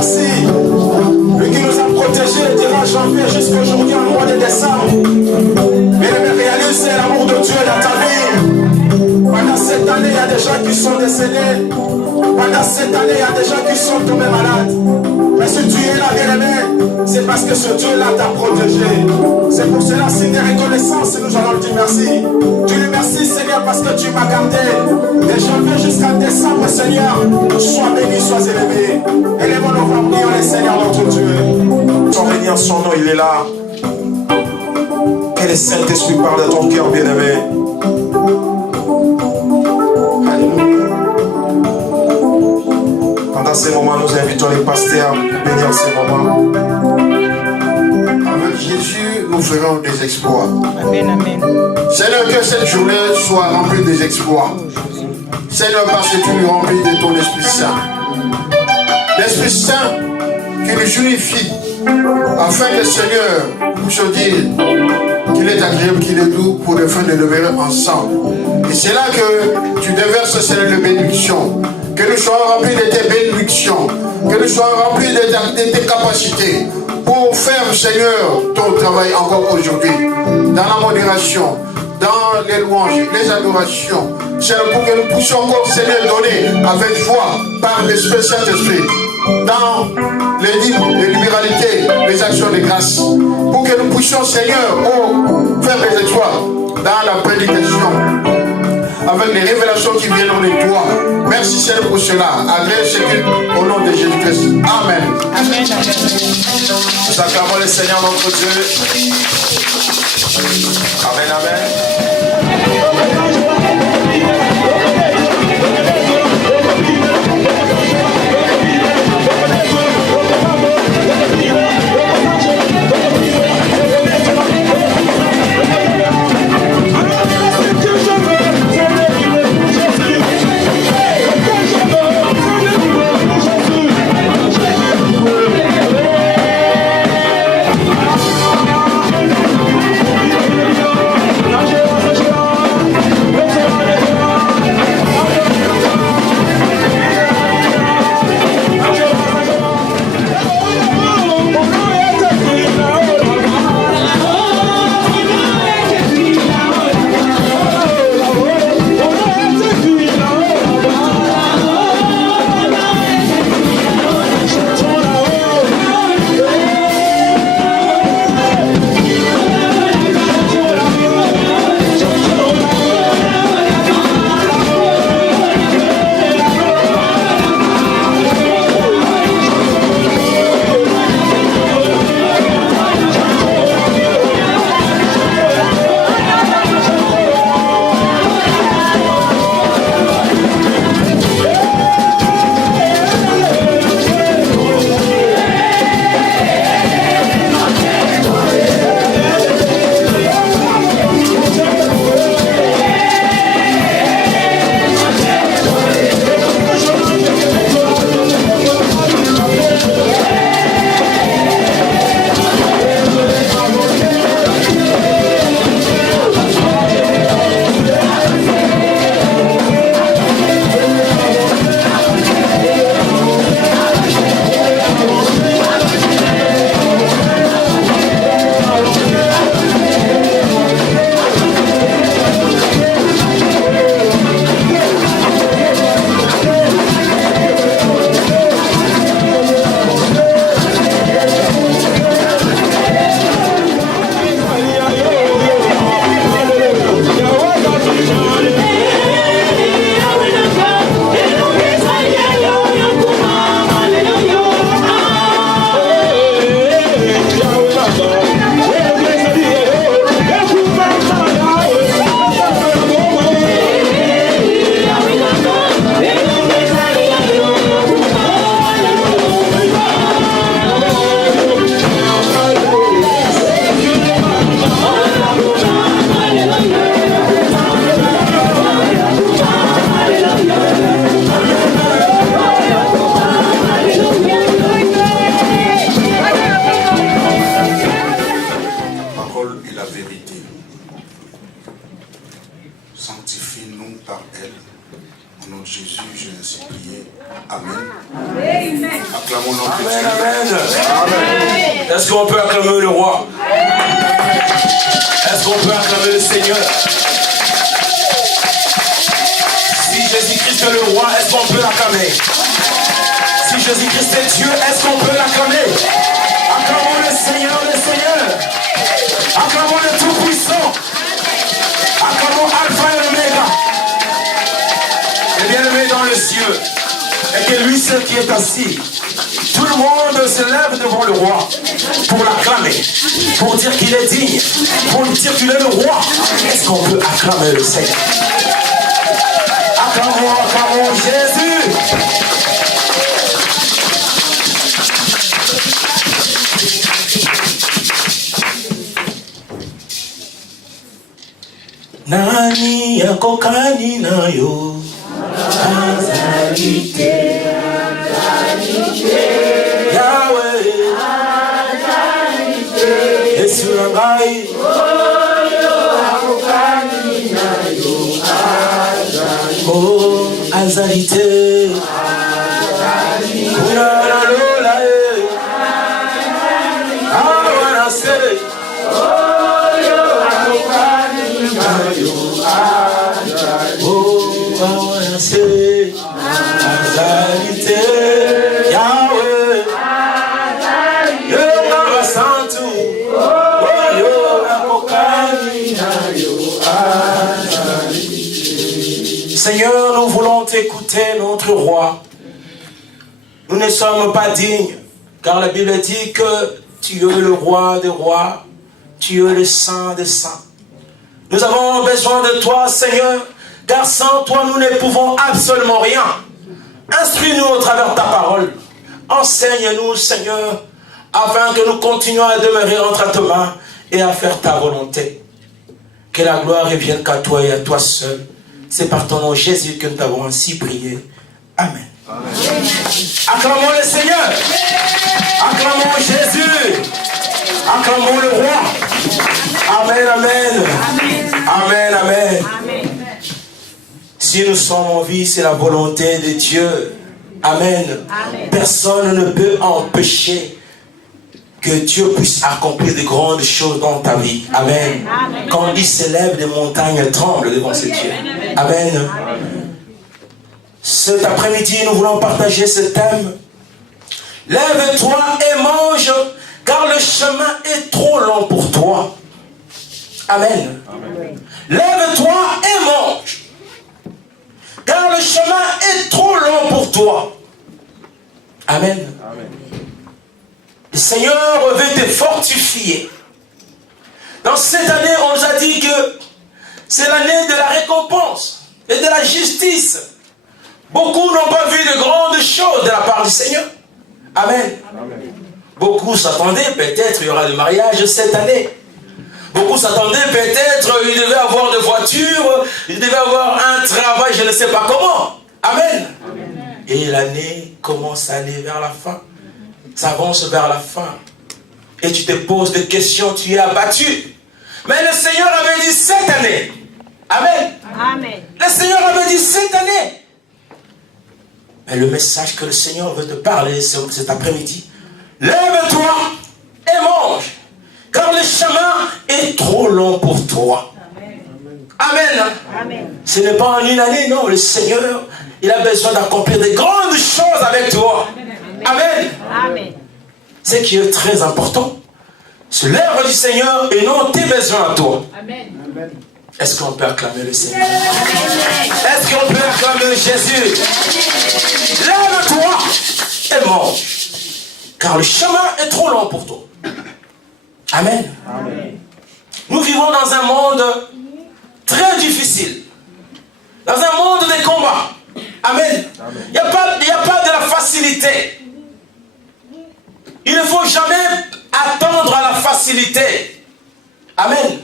merci. Lui qui nous a protégés durant janvier jusqu'à aujourd'hui, en mois de décembre. Bien-aimé, réalise l'amour de Dieu dans ta vie. Pendant cette année, il y a des gens qui sont décédés. Pendant cette année, il y a des gens qui sont tombés malades. Mais si tu es là, bien-aimé, c'est parce que ce Dieu-là t'a protégé. C'est pour cela, si tu es reconnaissant, nous allons te dire merci. Tu lui merci, Seigneur, parce que tu m'as gardé. De janvier jusqu'à décembre, Seigneur, sois béni, sois élevé. Élevons nos voix, prions le Seigneur notre Dieu. Sans bénir son nom, il est là. Que le Saint-Esprit parle de ton cœur, bien-aimé. Pendant ces moments, nous invitons les pasteurs à bénir ces moments. Avec Jésus, nous ferons des exploits. Amen, amen. Seigneur, que cette journée soit remplie des exploits. Seigneur, parce que tu nous remplis de ton Esprit Saint. L'Esprit Saint qui nous unifie, afin que Seigneur puisse dire qu'il est agréable, qu'il est doux, pour le fin de demeurer ensemble. Et c'est là que tu déverses, Seigneur, les bénédictions. Que nous soyons remplis de tes bénédictions. Que nous soyons remplis de tes capacités. Pour faire, Seigneur, ton travail encore aujourd'hui. Dans la modération, dans les louanges, les adorations. Seigneur, pour que nous puissions encore, Seigneur, donner avec foi par l'Esprit Saint-Esprit. Dans les libéralités, les actions de grâce. Pour que nous puissions, Seigneur, faire des exploits dans la prédication. Avec les révélations qui viennent de toi. Merci Seigneur pour cela. Agrée chacune au nom de Jésus-Christ. Amen. Amen. Nous acclamons le Seigneur notre Dieu. Amen, amen. nom de Jésus, j'ai ainsi prié. Amen. Acclamons notre Dieu. Amen. Est-ce qu'on peut acclamer le roi? Est-ce qu'on peut acclamer le Seigneur? Si Jésus-Christ est le roi, est-ce qu'on peut l'acclamer? Si Jésus-Christ est Dieu, est-ce qu'on peut l'acclamer? Acclamons le Seigneur, le Seigneur. Acclamons le Tout-Puissant. Acclamons Alpha et Oméga. Et bien-aimé dans les cieux, et que lui seul qui est assis, tout le monde se lève devant le roi pour l'acclamer, pour dire qu'il est digne, pour dire qu'il est le roi. Est-ce qu'on peut acclamer le Seigneur? Acclamons, acclamons Jésus. Nani akokani nayo azalite Yahweh Yesu ngai akokani nayo azalite kuna lola awana se Seigneur, nous voulons t'écouter, notre roi. Nous ne sommes pas dignes, car la Bible dit que tu es le roi des rois, tu es le saint des saints. Nous avons besoin de toi, Seigneur, car sans toi, nous ne pouvons absolument rien. Instruis-nous au travers de ta parole. Enseigne-nous, Seigneur, afin que nous continuions à demeurer entre tes mains et à faire ta volonté. Que la gloire revienne qu'à toi et à toi seul. C'est par ton nom, Jésus, que nous t'avons ainsi prié. Amen. Amen. Acclamons le Seigneur. Acclamons Jésus. Acclamons le roi. Amen, amen. Amen, amen. Si nous sommes en vie, c'est la volonté de Dieu. Amen. Personne ne peut empêcher que Dieu puisse accomplir de grandes choses dans ta vie. Amen. Quand il s'élève, les montagnes tremblent devant ce Dieu. Amen. Cet après-midi, nous voulons partager ce thème. Lève-toi et mange, car le chemin est trop long pour toi. Amen. Lève-toi et mange, car le chemin est trop long pour toi. Amen. Le Seigneur veut te fortifier. Dans cette année, on nous a dit que c'est l'année de la récompense et de la justice. Beaucoup n'ont pas vu de grandes choses de la part du Seigneur. Amen. Beaucoup s'attendaient, peut-être il y aura le mariage cette année. Beaucoup s'attendaient, peut-être il devait avoir de voitures, il devait avoir un travail, je ne sais pas comment. Amen. Et l'année commence à aller vers la fin. Ça avance vers la fin. Et tu te poses des questions, tu es abattu. Mais le Seigneur avait dit cette année. Amen. Le Seigneur avait dit cette année. Mais le message que le Seigneur veut te parler cet après-midi. Lève-toi et mange. Car le chemin est trop long pour toi. Amen. Ce n'est pas en une année, non. Le Seigneur, il a besoin d'accomplir de grandes choses avec toi. Amen. Ce qui est très important, c'est l'œuvre du Seigneur et non tes besoins à toi. Est-ce qu'on peut acclamer le Seigneur? Est-ce qu'on peut acclamer Jésus? Lève-toi et mange, car le chemin est trop long pour toi. Amen. Nous vivons dans un monde très difficile, dans un monde de combat. Amen. Il n'y a pas de la facilité. Il ne faut jamais attendre à la facilité. Amen.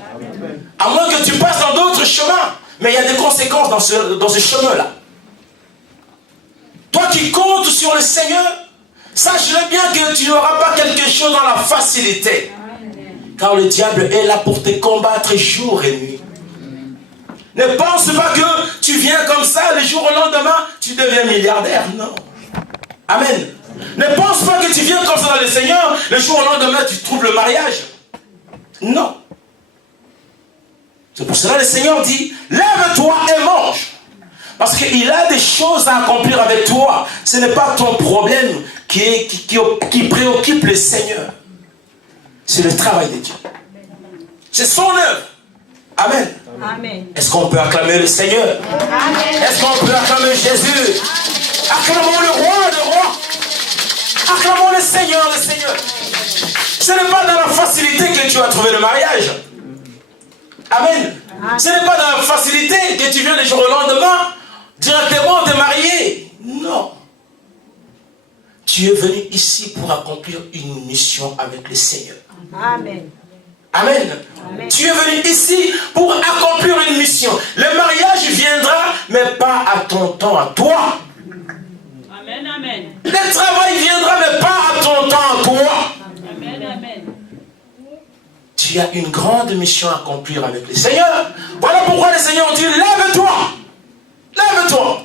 À moins que tu passes dans d'autres chemins. Mais il y a des conséquences dans ce chemin-là. Toi qui comptes sur le Seigneur, sache-le bien que tu n'auras pas quelque chose dans la facilité. Car le diable est là pour te combattre jour et nuit. Ne pense pas que tu viens comme ça, le jour au lendemain, tu deviens milliardaire. Non. Amen. Ne pense pas que tu viens comme ça dans le Seigneur, le jour au lendemain, tu trouves le mariage. Non. C'est pour cela que le Seigneur dit, lève-toi et mange. Parce qu'il a des choses à accomplir avec toi. Ce n'est pas ton problème qui préoccupe le Seigneur. C'est le travail de Dieu. C'est son œuvre. Amen. Amen. Est-ce qu'on peut acclamer le Seigneur? Amen. Est-ce qu'on peut acclamer Jésus? Acclamons le roi, le roi. Acclamons le Seigneur, le Seigneur. Ce n'est pas dans la facilité que tu vas trouver le mariage. Amen. Ce n'est pas dans la facilité que tu viens le jour au lendemain directement te marier. Non. Tu es venu ici pour accomplir une mission avec le Seigneur. Amen. Amen. Amen. Tu es venu ici pour accomplir une mission. Le mariage viendra, mais pas à ton temps, à toi. Amen, amen. Le travail viendra, mais pas à ton temps, à toi. Amen, amen. Tu as une grande mission à accomplir avec le Seigneur. Voilà pourquoi le Seigneur dit, lève-toi. Lève-toi.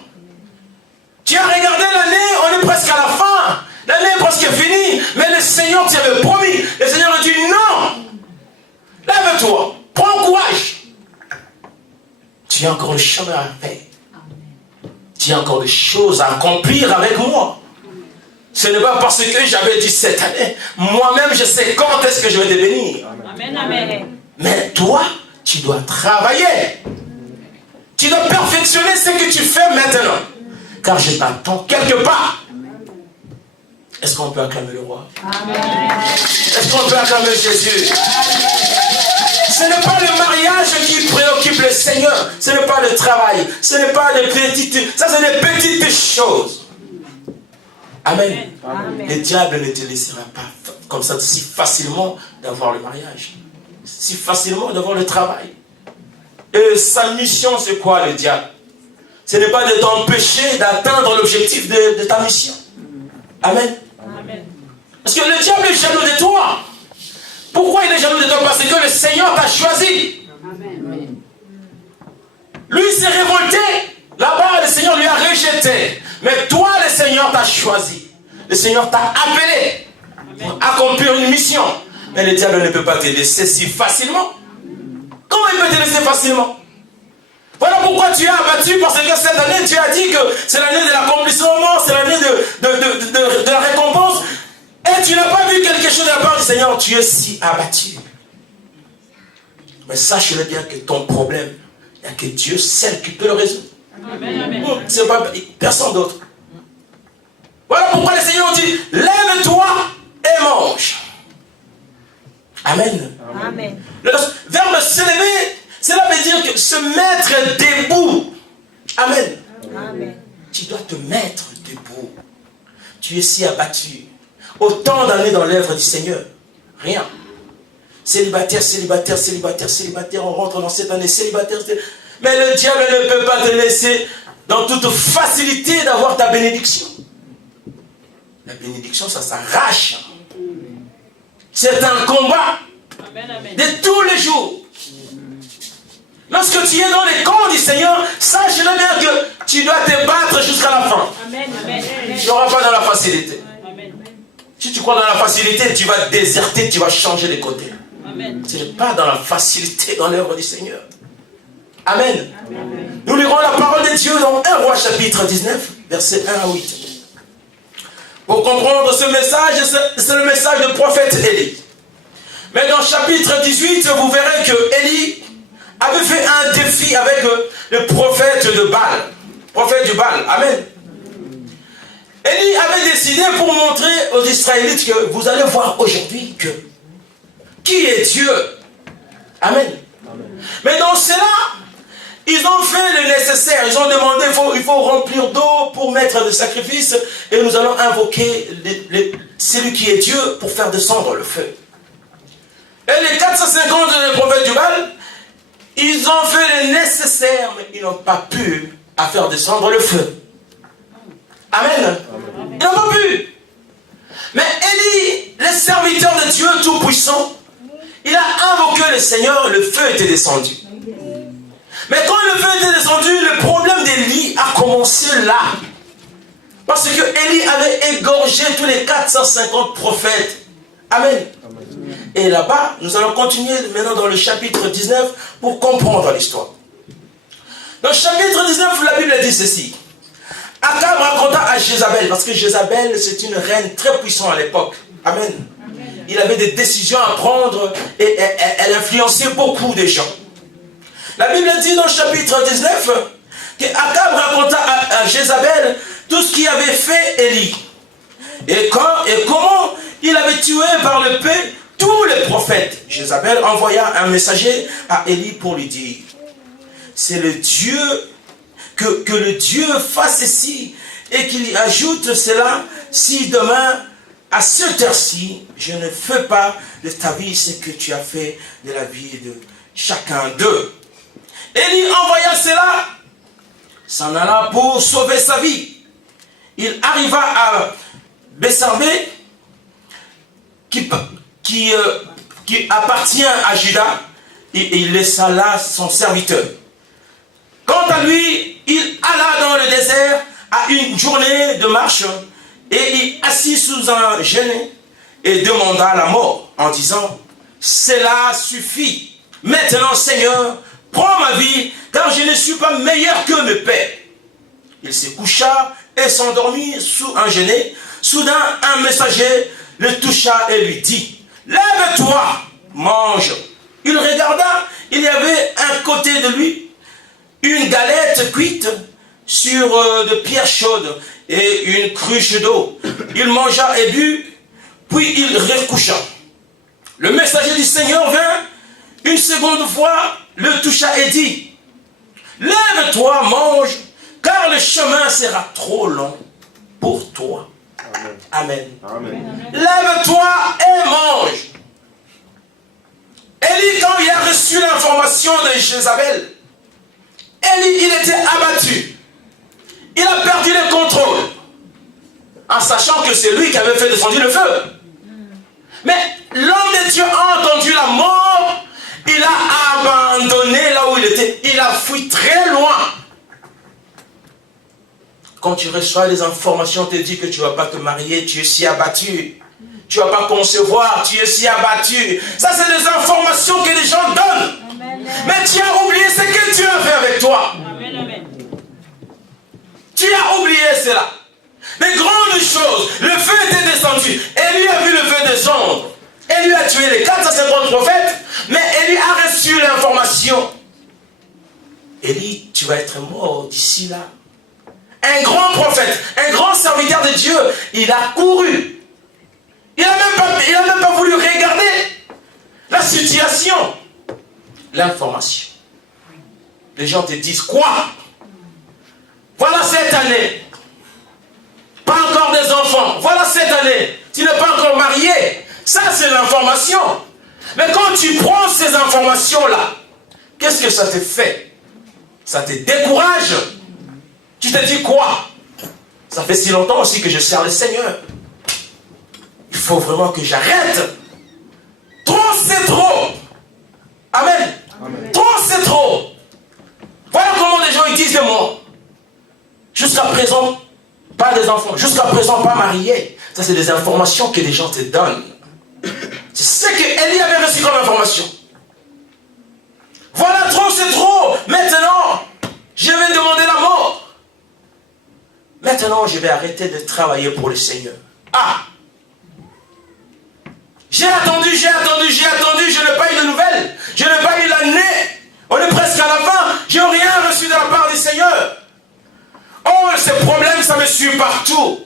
Tu as regardé l'année, on est presque à la fin. L'année est presque finie. Mais le Seigneur t'y avait promis. Le Seigneur a dit, non. Lève-toi. Prends courage. Tu as encore le chemin à faire. Tu as encore des choses à accomplir avec moi. Ce n'est pas parce que j'avais dit cette année. Moi-même, je sais quand est-ce que je vais te bénir. Amen, amen. Mais toi, tu dois travailler. Tu dois perfectionner ce que tu fais maintenant. Car je t'attends quelque part. Est-ce qu'on peut acclamer le roi? Amen. Est-ce qu'on peut acclamer Jésus? Ce n'est pas le mariage qui préoccupe le Seigneur. Ce n'est pas le travail. Ce n'est pas des petites... Ça, c'est des petites choses. Amen. Amen. Le diable ne te laissera pas comme ça si facilement d'avoir le mariage. Si facilement d'avoir le travail. Et sa mission, c'est quoi le diable? Ce n'est pas de t'empêcher d'atteindre l'objectif de ta mission. Amen. Amen. Parce que le diable est jaloux de toi. Pourquoi il est jaloux de toi? Parce que le Seigneur t'a choisi. Amen. Lui s'est révolté. Là-bas, le Seigneur lui a rejeté. Mais toi, le Seigneur t'a choisi. Le Seigneur t'a appelé pour accomplir une mission. Mais le diable ne peut pas te laisser si facilement. Comment il peut te laisser facilement? Voilà pourquoi tu es abattu, parce que cette année, tu as dit que c'est l'année de l'accomplissement, c'est l'année de la récompense. Et tu n'as pas vu quelque chose de la part du Seigneur, tu es si abattu. Mais sache-le bien que ton problème, il n'y a que Dieu seul qui peut le résoudre. Amen, amen. C'est pas personne d'autre. Voilà pourquoi le Seigneur dit, lève-toi et mange. Amen. Amen. Le verbe se lever, cela veut dire que se mettre debout. Amen. Amen. Tu dois te mettre debout. Tu es si abattu. Autant d'années dans l'œuvre du Seigneur. Rien. Célibataire, célibataire, célibataire, célibataire. On rentre dans cette année célibataire. Mais le diable ne peut pas te laisser dans toute facilité d'avoir ta bénédiction. La bénédiction, ça s'arrache. C'est un combat Amen, amen. de tous les jours. Lorsque tu es dans les camps du Seigneur, sache-le bien que tu dois te battre jusqu'à la fin. Amen, amen. Tu n'auras pas dans la facilité. Amen. Si tu crois dans la facilité, tu vas déserter, tu vas changer de côté. Amen. Tu n'es pas dans la facilité dans l'œuvre du Seigneur. Amen. Amen. Nous lirons la parole de Dieu dans 1 Roi chapitre 19, versets 1 à 8. Pour comprendre ce message, c'est le message du prophète Élie. Mais dans chapitre 18, vous verrez que Élie avait fait un défi avec le prophète de Baal. Prophète du Baal. Amen. Élie avait décidé pour montrer aux Israélites que vous allez voir aujourd'hui que qui est Dieu. Amen. Mais dans cela, ils ont fait le nécessaire. Ils ont demandé, il faut remplir d'eau pour mettre le sacrifice. Et nous allons invoquer celui qui est Dieu pour faire descendre le feu. Et les 450 prophètes du Baal, ils ont fait le nécessaire, mais ils n'ont pas pu faire descendre le feu. Amen. Ils n'ont pas pu. Mais Élie, le serviteur de Dieu Tout-Puissant, il a invoqué le Seigneur, le feu était descendu. Mais quand le feu était descendu, le problème commencé là. Parce que Élie avait égorgé tous les 450 prophètes. Amen. Et là-bas, nous allons continuer maintenant dans le chapitre 19 pour comprendre l'histoire. Dans le chapitre 19, la Bible dit ceci. Akab raconta à Jézabel, parce que Jézabel, c'est une reine très puissante à l'époque. Amen. Il avait des décisions à prendre et elle influençait beaucoup de gens. La Bible dit dans le chapitre 19 que Akab raconta à Jézabel tout ce qu'avait fait Élie. Et comment il avait tué par le paix tous les prophètes. Jézabel envoya un messager à Élie pour lui dire, c'est le Dieu, que le Dieu fasse ceci et qu'il ajoute cela si demain, à cette heure-ci, je ne fais pas de ta vie ce que tu as fait de la vie de chacun d'eux. Élie envoya cela, s'en alla pour sauver sa vie. Il arriva à Bethsarbée, qui appartient à Juda, et il laissa là son serviteur. Quant à lui, il alla dans le désert à une journée de marche, et il assit sous un genêt et demanda la mort en disant, cela suffit. Maintenant, Seigneur, prends ma vie, car je ne suis pas meilleur que mes pères. Il se coucha et s'endormit sous un genêt. Soudain, un messager le toucha et lui dit, lève-toi, mange. Il regarda, il y avait à côté de lui une galette cuite sur de pierres chaudes et une cruche d'eau. Il mangea et but, puis il recoucha. Le messager du Seigneur vint une seconde fois, le toucha et dit, lève-toi, mange, car le chemin sera trop long pour toi. Amen. Amen. Lève-toi et mange. Élie, quand il a reçu l'information de Jézabel, Élie, il était abattu. Il a perdu le contrôle. En sachant que c'est lui qui avait fait descendre le feu. Mais l'homme de Dieu a entendu la mort. Il a abandonné là où il était. Il a fui très loin. Quand tu reçois les informations, on te dit que tu ne vas pas te marier, tu es si abattu. Tu ne vas pas concevoir, tu es si abattu. Ça, c'est des informations que les gens donnent. Amen. Mais tu as oublié ce que Dieu a fait avec toi. Amen, amen. Tu as oublié cela. Les grandes choses, le feu était descendu. Élie a vu le feu descendre. Élie a tué les 450 prophètes, mais Élie a reçu l'information. Élie, tu vas être mort d'ici là. Un grand prophète, un grand serviteur de Dieu, il a couru. Il n'a même pas voulu regarder la situation, l'information. Les gens te disent quoi? Voilà cette année. Pas encore des enfants. Voilà cette année. Tu n'es pas encore marié. Ça, c'est l'information. Mais quand tu prends ces informations-là, qu'est-ce que ça te fait? Ça te décourage. Tu te dis quoi? Ça fait si longtemps aussi que je sers le Seigneur. Il faut vraiment que j'arrête. Trop, c'est trop. Amen. Amen. Trop, c'est trop. Voilà comment les gens ils disent de moi. Jusqu'à présent, pas des enfants. Jusqu'à présent, pas marié. Ça, c'est des informations que les gens te donnent. C'est ce que Élie avait reçu comme information. Voilà, trop, c'est trop. Maintenant, je vais demander la mort. Maintenant, je vais arrêter de travailler pour le Seigneur. Ah! J'ai attendu, je n'ai pas eu de nouvelles. Je n'ai pas eu l'année. On est presque à la fin. Je n'ai rien reçu de la part du Seigneur. Oh, ces problèmes, ça me suit partout.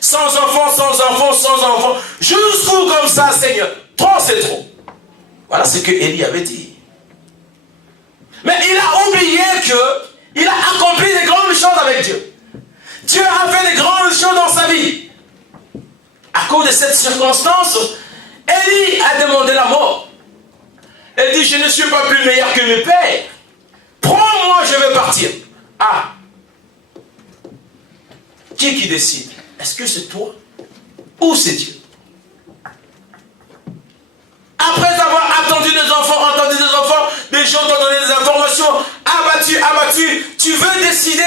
Sans enfants. Jusqu'où comme ça, Seigneur? Trop, c'est trop. Voilà ce que Élie avait dit. Mais il a oublié qu'il a accompli des grandes choses avec Dieu. Dieu a fait des grandes choses dans sa vie. À cause de cette circonstance, Élie a demandé la mort. Elle dit, je ne suis pas plus meilleur que mes pères. Prends-moi, je vais partir. Ah. Qui décide? Est-ce que c'est toi ou c'est Dieu? Après avoir entendu des enfants, des gens t'ont donné des informations, abattu, tu veux décider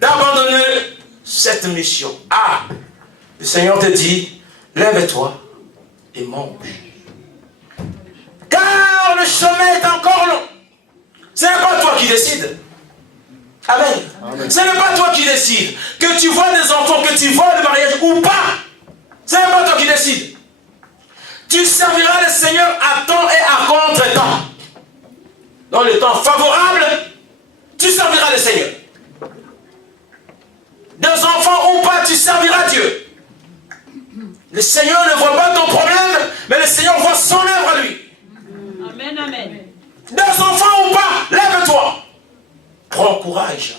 d'abandonner cette mission. Ah, le Seigneur te dit, lève-toi et mange. Car le chemin est encore long. Ce n'est pas toi qui décides. Amen. Amen. Ce n'est pas toi qui décides. Que tu vois des enfants, que tu vois le mariage ou pas. Ce n'est pas toi qui décides. Tu serviras le Seigneur à temps et à contre-temps. Dans le temps favorable, tu serviras le Seigneur. Des enfants ou pas, tu serviras Dieu. Le Seigneur ne voit pas ton problème, mais le Seigneur voit son œuvre à lui. Amen, amen. Des enfants ou pas, lève-toi. Prends courage.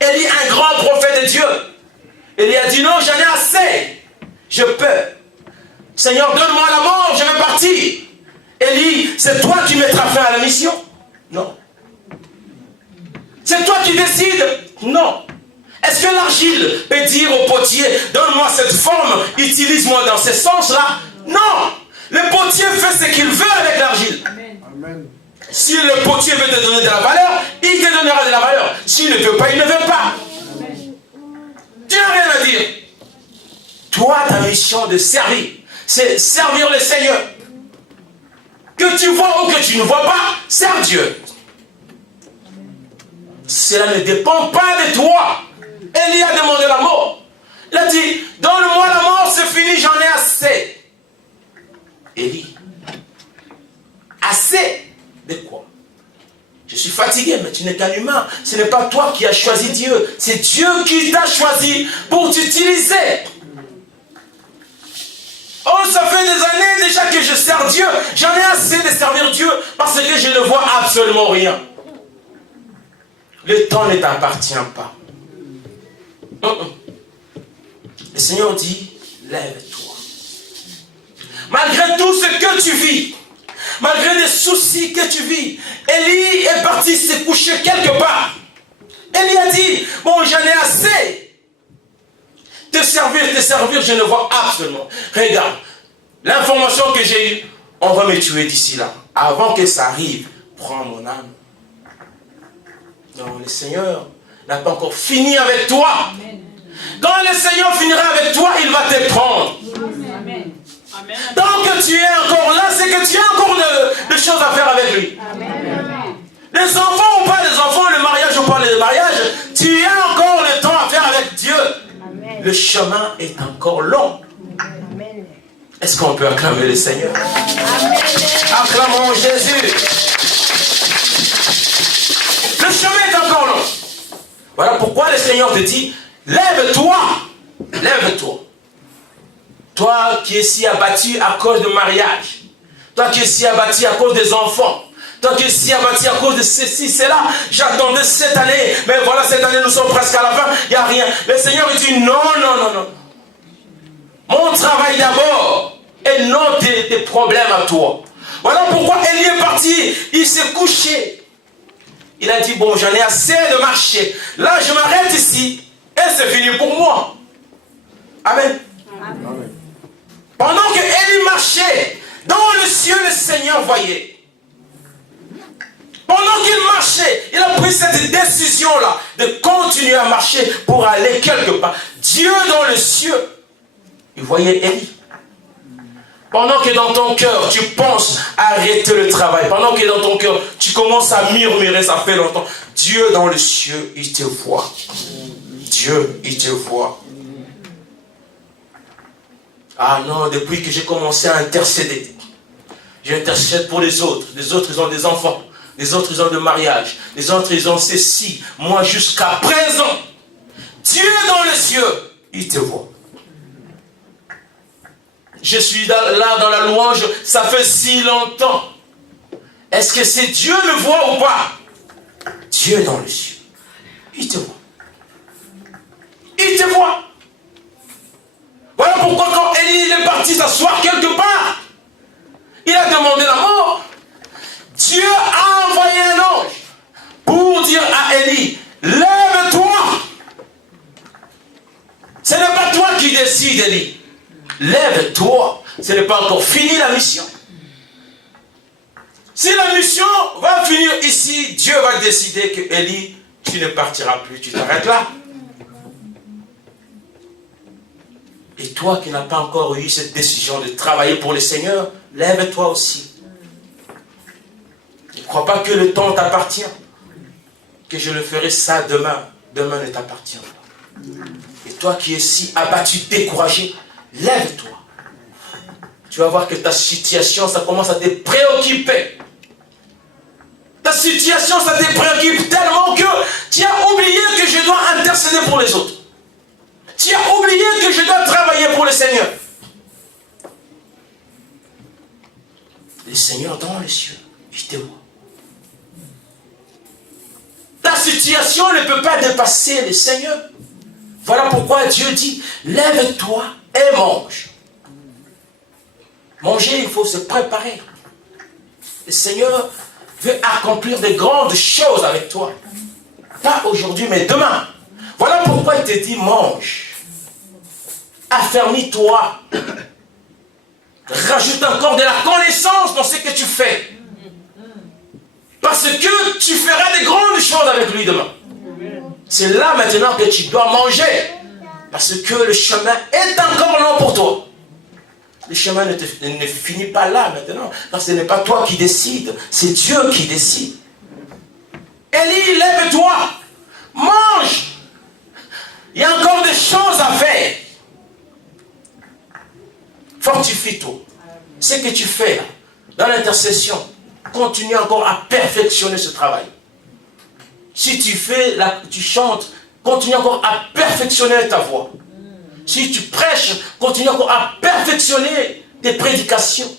Élie, un grand prophète de Dieu. Élie a dit non, j'en ai assez. Je peux. Seigneur, donne-moi la mort, je vais partir. Élie, c'est toi qui mettras fin à la mission? Non. C'est toi qui décides? Non. Est-ce que l'argile peut dire au potier, donne-moi cette forme, utilise-moi dans ce sens-là? Non. Le potier fait ce qu'il veut avec l'argile. Amen. Si le potier veut te donner de la valeur, il te donnera de la valeur. S'il ne veut pas, il ne veut pas. Tu n'as rien à dire. Toi, ta mission de servir, c'est servir le Seigneur. Que tu vois ou que tu ne vois pas, serve Dieu. Cela ne dépend pas de toi. Élie a demandé la mort. Il a dit, donne-moi la mort, c'est fini, j'en ai assez. Élie, assez de quoi? Je suis fatigué, mais tu n'es qu'un humain. Ce n'est pas toi qui as choisi Dieu. C'est Dieu qui t'a choisi pour t'utiliser. Oh, ça fait des années déjà que je sers Dieu. J'en ai assez de servir Dieu parce que je ne vois absolument rien. Le temps ne t'appartient pas. Le Seigneur dit, lève-toi. Malgré tout ce que tu vis, malgré les soucis que tu vis, Élie est parti se coucher quelque part. Élie a dit, bon, j'en ai assez. Te servir, je ne vois absolument. Regarde, l'information que j'ai eue, on va me tuer d'ici là. Avant que ça arrive, prends mon âme. Non, le Seigneur n'a pas encore fini avec toi. Amen. Quand le Seigneur finira avec toi, il va te prendre. Amen. Amen. Tant que tu es encore là, c'est que tu as encore de choses à faire avec lui. Amen. Les enfants ou pas les enfants, le mariage ou pas le mariage, tu as encore le temps à faire avec Dieu. Amen. Le chemin est encore long. Amen. Est-ce qu'on peut acclamer le Seigneur? Amen. Acclamons Jésus. Le chemin est encore long. Voilà pourquoi le Seigneur te dit, lève-toi. Lève-toi. Toi qui es si abattu à cause de mariage. Toi qui es si abattu à cause des enfants. Toi qui es si abattu à cause de ceci, cela. J'attendais cette année. Mais voilà, cette année, nous sommes presque à la fin. Il n'y a rien. Le Seigneur il dit, non, non, non, non. Mon travail d'abord. Et non tes problèmes à toi. Voilà pourquoi Élie est parti. Il s'est couché. Il a dit, bon, j'en ai assez de marcher. Là, je m'arrête ici. Et c'est fini pour moi. Amen. Amen. Pendant que Élie marchait, dans le ciel, le Seigneur voyait. Pendant qu'il marchait, il a pris cette décision-là de continuer à marcher pour aller quelque part. Dieu dans le ciel, il voyait Élie. Pendant que dans ton cœur, tu penses arrêter le travail, pendant que dans ton cœur, tu commences à murmurer, ça fait longtemps, Dieu dans le ciel, il te voit. Dieu, il te voit. Ah non, depuis que j'ai commencé à intercéder, j'intercède pour les autres. Les autres, ils ont des enfants. Les autres, ils ont des mariages. Les autres, ils ont ceci. Moi, jusqu'à présent, Dieu dans les cieux, il te voit. Je suis là dans la louange, ça fait si longtemps. Est-ce que c'est Dieu le voit ou pas? Dieu dans les cieux, il te voit. Il te voit. Voilà pourquoi quand Élie est parti s'asseoir quelque part, il a demandé la mort. Dieu a envoyé un ange pour dire à Élie, lève-toi. Ce n'est pas toi qui décides, Élie. Lève-toi. Ce n'est pas encore fini la mission. Si la mission va finir ici, Dieu va décider que Élie, tu ne partiras plus, tu t'arrêtes là. Et toi qui n'as pas encore eu cette décision de travailler pour le Seigneur, lève-toi aussi. Ne crois pas que le temps t'appartient, que je le ferai ça demain. Demain ne t'appartient pas. Et toi qui es si abattu, découragé, lève-toi. Tu vas voir que ta situation, ça commence à te préoccuper. Ta situation, ça te préoccupe tellement que tu as oublié que je dois intercéder pour les autres. Tu as oublié que je dois travailler pour le Seigneur. Le Seigneur dans les cieux, je te vois. Ta situation ne peut pas dépasser le Seigneur. Voilà pourquoi Dieu dit, lève-toi et mange. Manger, il faut se préparer. Le Seigneur veut accomplir de grandes choses avec toi. Pas aujourd'hui, mais demain. Voilà pourquoi il te dit, mange. Affermis-toi. Rajoute encore de la connaissance dans ce que tu fais. Parce que tu feras de grandes choses avec lui demain. C'est là maintenant que tu dois manger. Parce que le chemin est encore long pour toi. Le chemin ne finit pas là maintenant. Parce que ce n'est pas toi qui décides. C'est Dieu qui décide. Élie, lève-toi. Mange. Il y a encore des choses à faire. Fortifie-toi. Ce que tu fais là, dans l'intercession, continue encore à perfectionner ce travail. Si tu chantes, continue encore à perfectionner ta voix. Si tu prêches, continue encore à perfectionner tes prédications.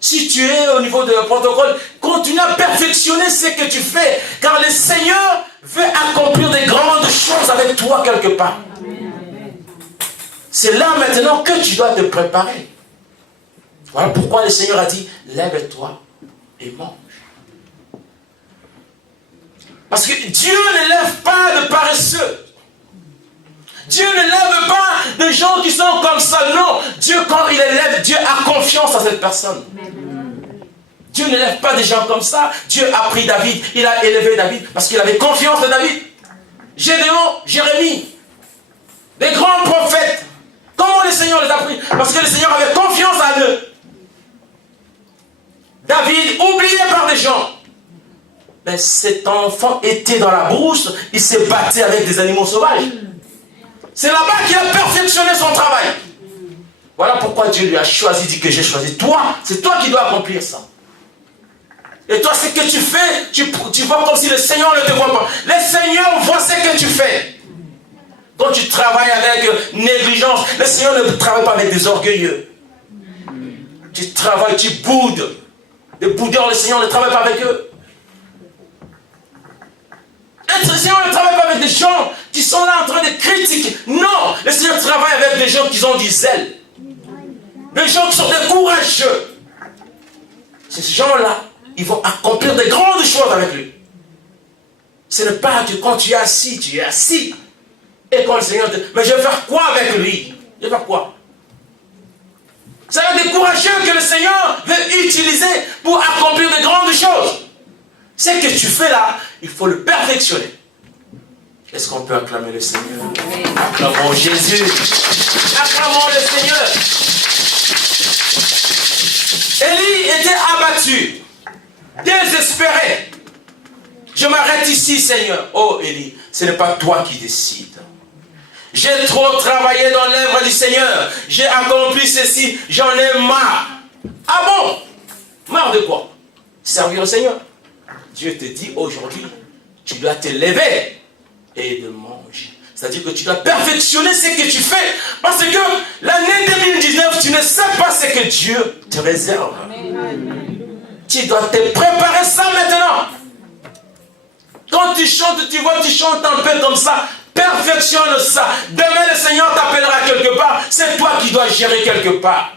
Si tu es au niveau de protocole, continue à perfectionner ce que tu fais. Car le Seigneur veut accomplir de grandes choses avec toi quelque part. C'est là maintenant que tu dois te préparer. Voilà pourquoi le Seigneur a dit, lève-toi et mange. Parce que Dieu ne lève pas de paresseux. Dieu ne lève pas de gens qui sont comme ça. Non, Dieu, quand il élève, Dieu a confiance à cette personne. Dieu ne lève pas des gens comme ça. Dieu a pris David, il a élevé David parce qu'il avait confiance en David. Gédéon, Jérémie, des grands prophètes. Comment le Seigneur les a pris? Parce que le Seigneur avait confiance en eux. David, oublié par des gens. Mais cet enfant était dans la brousse, il s'est battu avec des animaux sauvages. C'est là-bas qu'il a perfectionné son travail. Voilà pourquoi Dieu lui a choisi, dit que j'ai choisi toi. C'est toi qui dois accomplir ça. Et toi, ce que tu fais, tu vois comme si le Seigneur ne te voit pas. Le Seigneur voit ce que tu fais. Quand tu travailles avec négligence, le Seigneur ne travaille pas avec des orgueilleux. Tu travailles, tu boudes. Les boudeurs, le Seigneur ne travaille pas avec eux. Le Seigneur ne travaille pas avec des gens qui sont là en train de critiquer. Non, le Seigneur travaille avec des gens qui ont du zèle. Des gens qui sont des courageux. Ces gens-là, ils vont accomplir de grandes choses avec lui. Ce n'est pas que quand tu es assis, tu es assis. Et quand le Seigneur te dit, mais je vais faire quoi avec lui? Je vais faire quoi? C'est avec des courageux que le Seigneur veut utiliser pour accomplir de grandes choses. Ce que tu fais là, il faut le perfectionner. Est-ce qu'on peut acclamer le Seigneur? Acclamons Jésus. Acclamons le Seigneur. Élie était abattu, désespéré. Je m'arrête ici, Seigneur. Oh Élie, ce n'est pas toi qui décides. J'ai trop travaillé dans l'œuvre du Seigneur. J'ai accompli ceci. J'en ai marre. Ah bon? Marre de quoi? Servir le Seigneur. Dieu te dit aujourd'hui, tu dois te lever et de manger. C'est-à-dire que tu dois perfectionner ce que tu fais. Parce que l'année 2019, tu ne sais pas ce que Dieu te réserve. Tu dois te préparer ça maintenant. Quand tu chantes, tu vois, tu chantes un peu comme ça. Perfectionne ça. Demain, le Seigneur t'appellera quelque part. C'est toi qui dois gérer quelque part.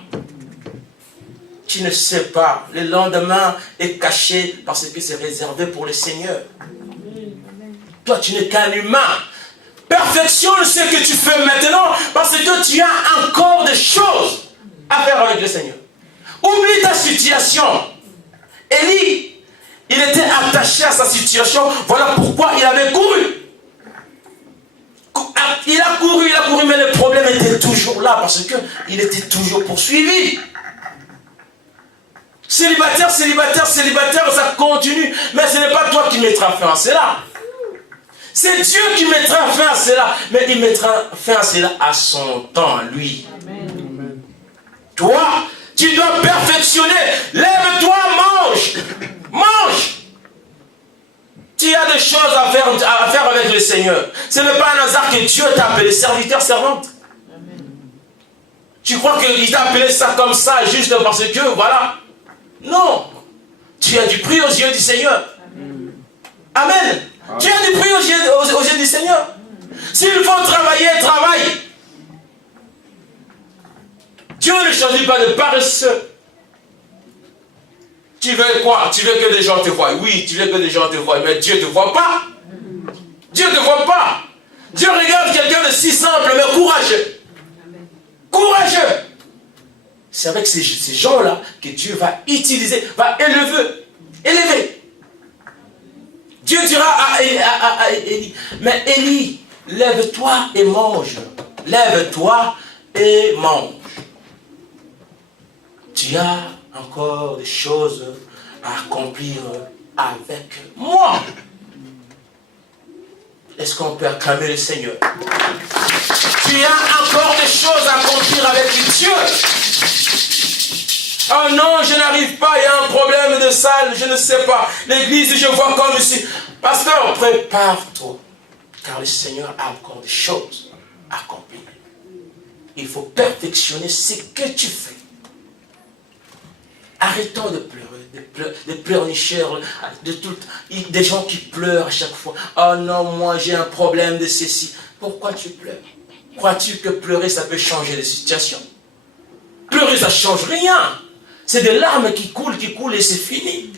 Tu ne sais pas. Le lendemain est caché parce que c'est réservé pour le Seigneur. Toi, tu n'es qu'un humain. Perfectionne ce que tu fais maintenant parce que tu as encore des choses à faire avec le Seigneur. Oublie ta situation. Élie, il était attaché à sa situation. Voilà pourquoi il avait couru. Il a couru, mais le problème était toujours toujours là parce qu'il était toujours poursuivi. Célibataire, ça continue. Mais ce n'est pas toi qui mettras fin à cela. C'est Dieu qui mettra fin à cela. Mais il mettra fin à cela à son temps, à lui. Amen. Toi, tu dois perfectionner. Lève-toi, mange. Mange. Tu as des choses à faire avec le Seigneur. Ce n'est pas un hasard que Dieu t'a appelé serviteur, servante. Amen. Tu crois qu'il t'a appelé ça comme ça, juste parce que, voilà. Non. Tu as du prix aux yeux du Seigneur. Amen. Amen. Tu as du prix aux yeux du Seigneur. S'il faut travailler, travaille. Dieu ne choisit pas de paresseux. Tu veux quoi? Tu veux que des gens te voient? Oui, tu veux que des gens te voient, mais Dieu ne te voit pas. Dieu ne te voit pas. Dieu regarde quelqu'un de si simple, mais courageux. Courageux. C'est avec ces gens-là que Dieu va utiliser, va élever. Dieu dira à Élie, mais Élie, lève-toi et mange. Lève-toi et mange. Tu as encore des choses à accomplir avec moi. Est-ce qu'on peut acclamer le Seigneur? Tu as encore des choses à accomplir avec Dieu. Oh non, je n'arrive pas, il y a un problème de salle, je ne sais pas. L'église, je vois comme ici. Pasteur, prépare-toi. Car le Seigneur a encore des choses à accomplir. Il faut perfectionner ce que tu fais. Arrêtons de pleurer, de pleurnicheurs, des gens qui pleurent à chaque fois. Oh non, moi j'ai un problème de ceci. Pourquoi tu pleures? Crois-tu que pleurer, ça peut changer les situations? Pleurer, ça ne change rien. C'est des larmes qui coulent et c'est fini.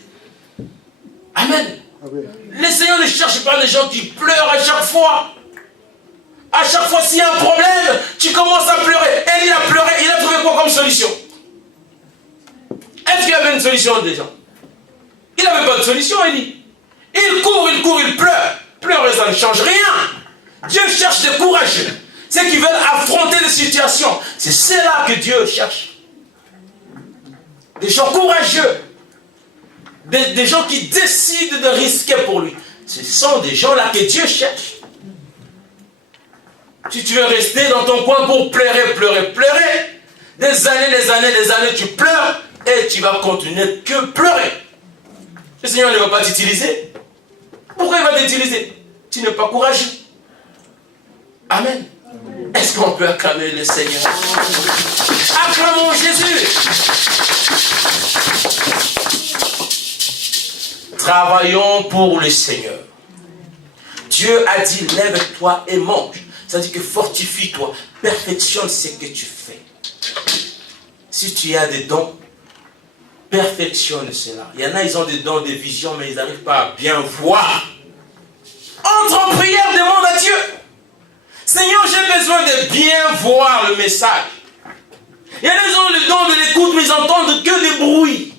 Amen. Le Seigneur ne cherche pas des gens qui pleurent à chaque fois. À chaque fois, s'il y a un problème, tu commences à pleurer. Élie a pleuré, il a trouvé quoi comme solution? Est-ce qu'il y avait une solution déjà? Il n'avait pas de solution, Élie. Il court, il pleure. Pleurer, ça ne change rien. Dieu cherche des courageux. Ceux qui veulent affronter les situations. C'est cela que Dieu cherche. Des gens courageux. Des gens qui décident de risquer pour lui. Ce sont des gens-là que Dieu cherche. Si tu veux rester dans ton coin pour pleurer, des années, tu pleures et tu vas continuer que pleurer. Le Seigneur ne va pas t'utiliser. Pourquoi il va t'utiliser? Tu n'es pas courageux. Amen. Est-ce qu'on peut acclamer le Seigneur? Acclamons Jésus. Travaillons pour le Seigneur. Dieu a dit, lève-toi et mange. Ça dit que fortifie-toi, perfectionne ce que tu fais. Si tu as des dons, perfectionne cela. Il y en a, ils ont des dons, des visions, mais ils n'arrivent pas à bien voir. Entre en prière, demande à Dieu. Seigneur, j'ai besoin de bien voir le message. Il y en a, ils ont le don de l'écoute, mais ils n'entendent que des bruits.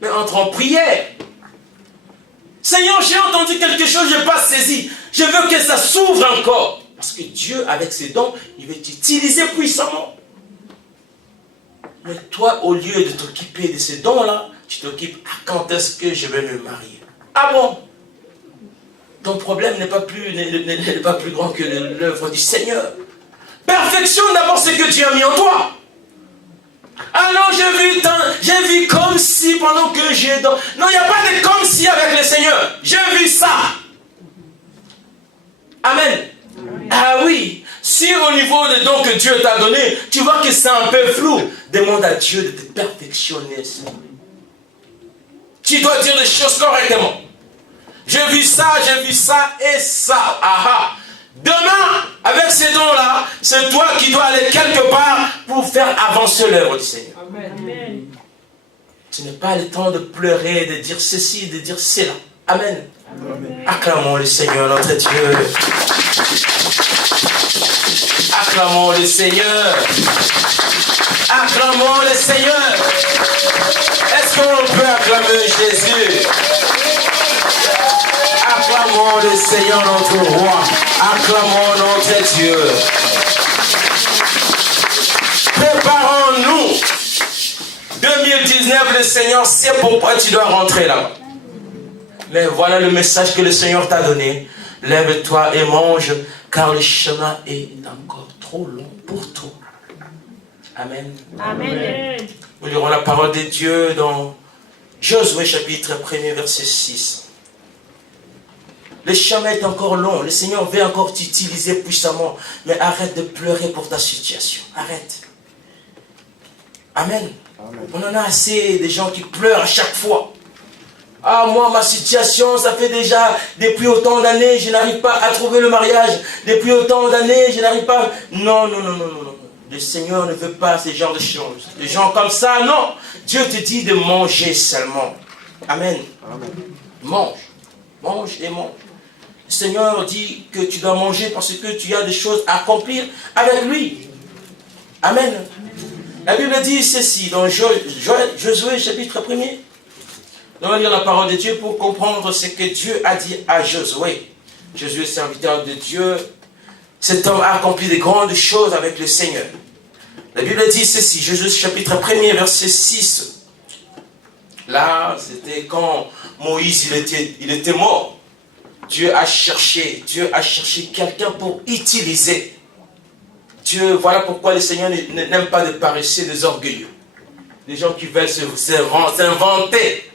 Mais entre en prière. Seigneur, j'ai entendu quelque chose, je n'ai pas saisi. Je veux que ça s'ouvre encore. Parce que Dieu, avec ses dons, il veut t'utiliser puissamment. Mais toi, au lieu de t'occuper de ces dons-là, tu t'occupes à quand est-ce que je vais me marier. Ah bon? Ton problème n'est pas plus grand que l'œuvre du Seigneur. Perfectionne d'abord ce que Dieu a mis en toi. Ah non, j'ai vu comme si pendant que j'ai... Non, il n'y a pas de comme si avec le Seigneur. J'ai vu ça. Amen. Ah oui. Si au niveau des dons que Dieu t'a donné, tu vois que c'est un peu flou, demande à Dieu de te perfectionner. Tu dois dire les choses correctement. J'ai vu ça et ça. Aha. Demain, avec ces dons-là, c'est toi qui dois aller quelque part pour faire avancer l'œuvre du Seigneur. Amen. Tu n'as pas le temps de pleurer, de dire ceci, de dire cela. Amen. Amen. Acclamons le Seigneur, notre Dieu. Acclamons le Seigneur. Acclamons le Seigneur. Est-ce qu'on peut acclamer Jésus? Acclamons le Seigneur notre roi. Acclamons notre Dieu. 19, le Seigneur sait pourquoi tu dois rentrer là-bas. Mais voilà le message que le Seigneur t'a donné. Lève-toi et mange, car le chemin est encore trop long pour toi. Amen. Amen. Nous lirons la parole de Dieu dans Josué chapitre 1er verset 6. Le chemin est encore long. Le Seigneur veut encore t'utiliser puissamment. Mais arrête de pleurer pour ta situation. Arrête. Amen. Amen. On en a assez des gens qui pleurent à chaque fois. Ah, moi, ma situation, ça fait déjà depuis autant d'années, je n'arrive pas à trouver le mariage. Depuis autant d'années, je n'arrive pas... Non, non, non, non, non. Le Seigneur ne veut pas ce genre de choses. Des gens comme ça, non. Dieu te dit de manger seulement. Amen. Amen. Mange. Mange et mange. Le Seigneur dit que tu dois manger parce que tu as des choses à accomplir avec lui. Amen. La Bible dit ceci dans Josué chapitre 1er. Nous allons lire la parole de Dieu pour comprendre ce que Dieu a dit à Josué. Josué, serviteur de Dieu, cet homme a accompli de grandes choses avec le Seigneur. La Bible dit ceci, Josué chapitre 1er, verset 6. Là, c'était quand Moïse il était mort. Dieu a cherché quelqu'un pour utiliser. Dieu, voilà pourquoi le Seigneur n'aime pas de paresseux, des orgueilleux. Des gens qui veulent s'inventer.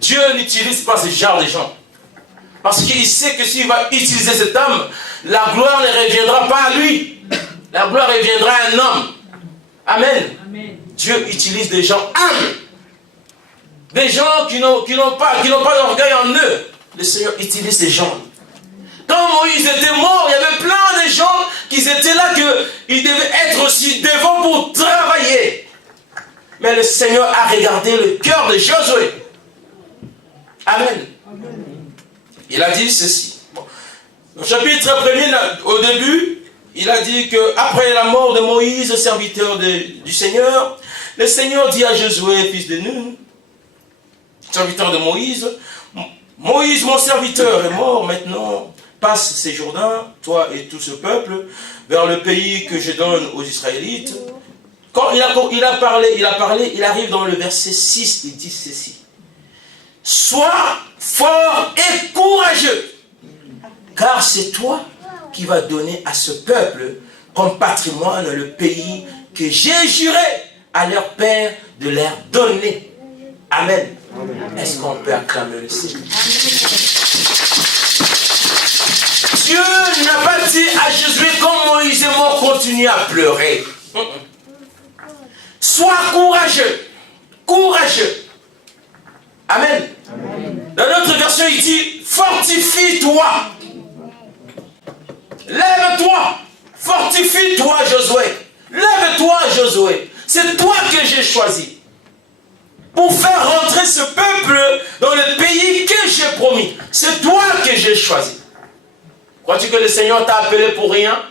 Dieu n'utilise pas ce genre de gens. Parce qu'il sait que s'il va utiliser cet homme, la gloire ne reviendra pas à lui. La gloire reviendra à un homme. Amen. Amen. Dieu utilise des gens humbles. Des gens qui n'ont pas d'orgueil en eux. Le Seigneur utilise ces gens. Quand Moïse était mort, il y avait plein de gens qui étaient là, qu'ils devaient être aussi devant pour travailler. Mais le Seigneur a regardé le cœur de Josué. Amen. Amen. Il a dit ceci. Bon. Au chapitre 1er, au début, il a dit qu'après la mort de Moïse, serviteur du Seigneur, le Seigneur dit à Josué, fils de Nun, serviteur de Moïse, Moïse, mon serviteur, est mort maintenant. Passe ces Jourdains, toi et tout ce peuple, vers le pays que je donne aux Israélites. Quand il a parlé, il arrive dans le verset 6, il dit ceci. Sois fort et courageux, car c'est toi qui vas donner à ce peuple comme patrimoine le pays que j'ai juré à leur père de leur donner. Amen. Amen. Est-ce qu'on peut acclamer le Seigneur? Dieu n'a pas dit à Josué, comme Moïse est mort, continue à pleurer. Sois courageux. Courageux. Amen. Amen. Dans notre version, il dit, fortifie-toi. Lève-toi. Fortifie-toi, Josué. Lève-toi, Josué. C'est toi que j'ai choisi pour faire rentrer ce peuple dans le pays que j'ai promis. C'est toi que j'ai choisi. Crois-tu que le Seigneur t'a appelé pour rien?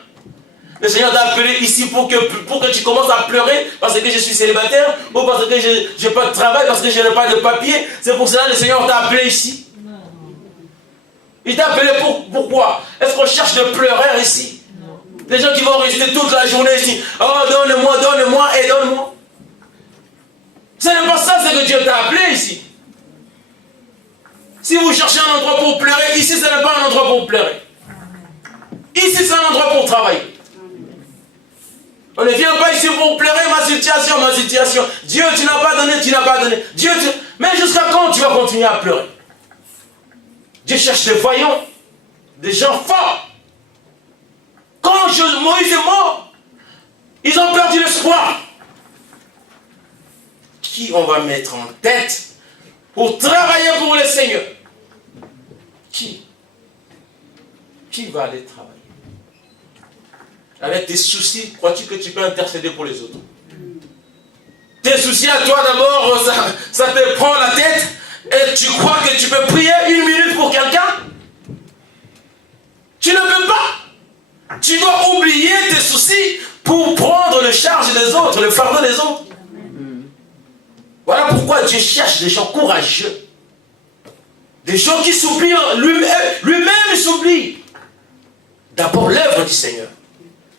Le Seigneur t'a appelé ici pour que tu commences à pleurer parce que je suis célibataire ou parce que je n'ai pas de travail, parce que je n'ai pas de papier. C'est pour cela que le Seigneur t'a appelé ici. Il t'a appelé pourquoi? Est-ce qu'on cherche de pleureurs ici? Des gens qui vont rester toute la journée ici. Oh, donne-moi, donne-moi et donne-moi. Ce n'est pas ça, c'est que Dieu t'a appelé ici. Si vous cherchez un endroit pour pleurer, ici ce n'est pas un endroit pour pleurer. Ici c'est un endroit pour travailler. On ne vient pas ici pour pleurer ma situation, ma situation. Dieu, tu n'as pas donné, tu n'as pas donné. Dieu, mais jusqu'à quand tu vas continuer à pleurer? Dieu cherche des voyants, des gens forts. Quand Moïse est mort, ils ont perdu l'espoir. Qui on va mettre en tête pour travailler pour le Seigneur? Qui va aller travailler? Avec tes soucis, crois-tu que tu peux intercéder pour les autres? Tes soucis à toi d'abord, ça te prend la tête et tu crois que tu peux prier 1 minute pour quelqu'un? Tu ne peux pas. Tu dois oublier tes soucis pour prendre le charge des autres, le fardeau des autres. Voilà pourquoi Dieu cherche des gens courageux. Des gens qui s'oublient, lui-même s'oublie. D'abord l'œuvre du Seigneur.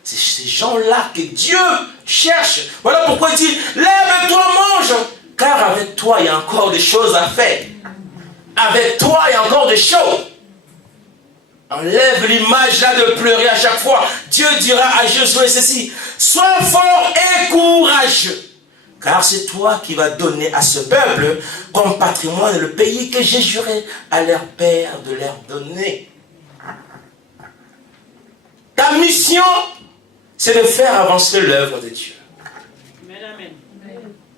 C'est ces gens-là que Dieu cherche. Voilà pourquoi il dit, lève-toi, mange, Car avec toi, il y a encore des choses à faire. Avec toi, il y a encore des choses. Enlève l'image là de pleurer à chaque fois. Dieu dira à Josué ceci: sois fort et courageux. Car c'est toi qui vas donner à ce peuple comme patrimoine le pays que j'ai juré à leur père de leur donner. Ta mission, c'est de faire avancer l'œuvre de Dieu. Amen.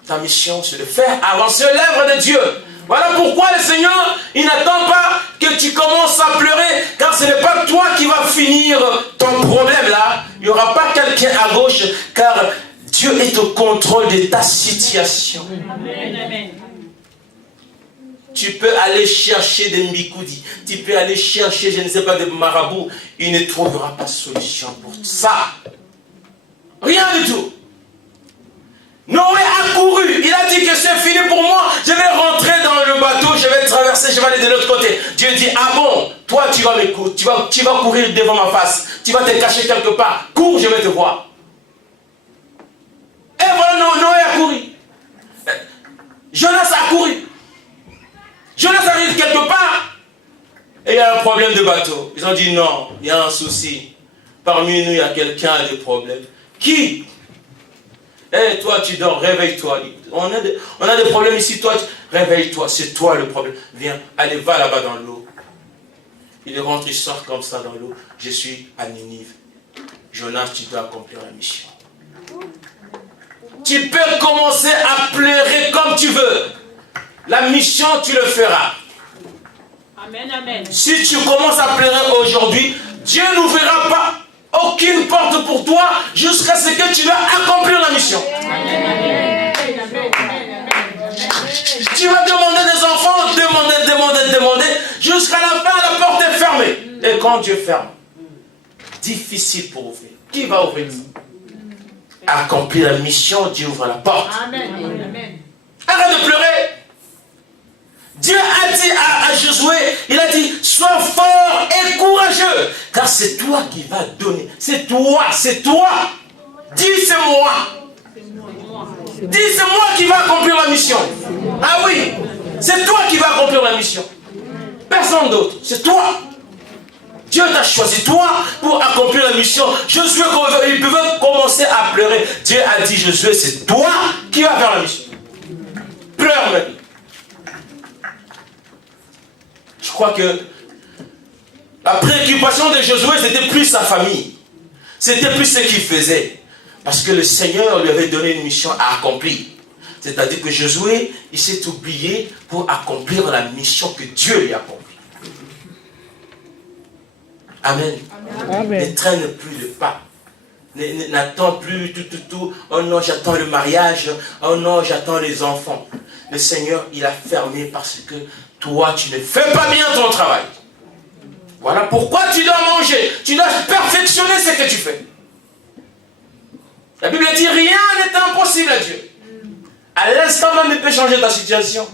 Ta mission, c'est de faire avancer l'œuvre de Dieu. Voilà pourquoi le Seigneur, il n'attend pas que tu commences à pleurer, car ce n'est pas toi qui vas finir ton problème là. Il n'y aura pas quelqu'un à gauche, car Dieu est au contrôle de ta situation. Amen. Tu peux aller chercher des mbikoudi, tu peux aller chercher, je ne sais pas, des marabouts. Il ne trouvera pas de solution pour ça. Rien du tout. Noé a couru, il a dit que c'est fini pour moi, je vais rentrer dans le bateau, je vais traverser, je vais aller de l'autre côté. Dieu dit: ah bon, toi tu vas m'écouter, tu vas courir devant ma face, tu vas te cacher quelque part, cours, je vais te voir. Et voilà, Noé a couru. Jonas a couru. Jonas arrive quelque part et il y a un problème de bateau. Ils ont dit: non, il y a un souci. Parmi nous, il y a quelqu'un qui a des problèmes. Qui? Eh, toi, tu dors, réveille-toi. On a des problèmes ici, toi, réveille-toi, c'est toi le problème. Viens, allez, va là-bas dans l'eau. Il rentre, il sort comme ça dans l'eau. Je suis à Ninive. Jonas, tu dois accomplir la mission. Tu peux commencer à pleurer comme tu veux. La mission, tu le feras. Amen. Si tu commences à pleurer aujourd'hui, Dieu n'ouvrira pas aucune porte pour toi jusqu'à ce que tu vas accomplir la mission. Tu vas demander des enfants, demander, jusqu'à la fin, la porte est fermée. Et quand Dieu ferme, difficile pour ouvrir. Qui va ouvrir? Accomplir la mission, Dieu ouvre la porte. Arrête de pleurer. Dieu a dit à Josué, il a dit: sois fort et courageux, car c'est toi qui vas donner. C'est toi. Dis: c'est moi. Dis: c'est moi qui va accomplir la mission. Ah oui, c'est toi qui vas accomplir la mission. Personne d'autre, c'est toi. Dieu t'a choisi toi pour accomplir la mission. Josué, il pouvait commencer à pleurer. Dieu a dit: Josué, c'est toi qui vas faire la mission. Pleure maintenant. Je crois que la préoccupation de Josué, c'était plus sa famille. C'était plus ce qu'il faisait. Parce que le Seigneur lui avait donné une mission à accomplir. C'est-à-dire que Josué, il s'est oublié pour accomplir la mission que Dieu lui a accomplie. Amen. Ne traîne plus le pas. N'attends plus tout. Oh non, j'attends le mariage. Oh non, j'attends les enfants. Le Seigneur, il a fermé parce que toi, tu ne fais pas bien ton travail. Voilà pourquoi tu dois manger. Tu dois perfectionner ce que tu fais. La Bible dit: rien n'est impossible à Dieu. À l'instant même, il peut changer ta situation.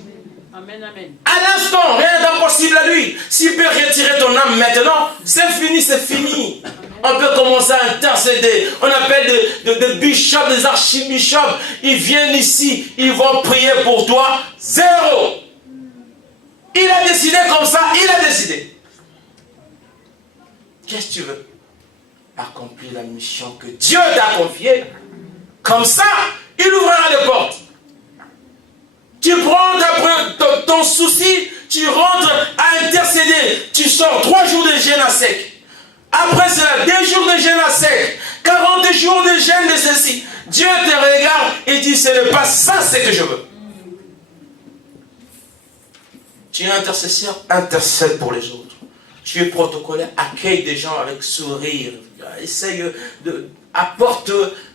Amen. À l'instant, rien n'est impossible à lui. S'il peut retirer ton âme maintenant, c'est fini. On peut commencer à intercéder. On appelle des bishops, des archibishops. Ils viennent ici, ils vont prier pour toi. 0. Il a décidé comme ça, il a décidé. Qu'est-ce que tu veux? Accomplir la mission que Dieu t'a confiée. Comme ça, il ouvrira les portes. Tu prends ton souci, tu rentres à intercéder. Tu sors 3 jours de jeûne à sec. Après cela, 2 jours de jeûne à sec. 40 jours de jeûne de ceci. Dieu te regarde et dit: ce n'est pas ça ce que je veux. Tu es intercesseur, intercède pour les autres. Tu es protocolaire, accueille des gens avec sourire. Essaye apporte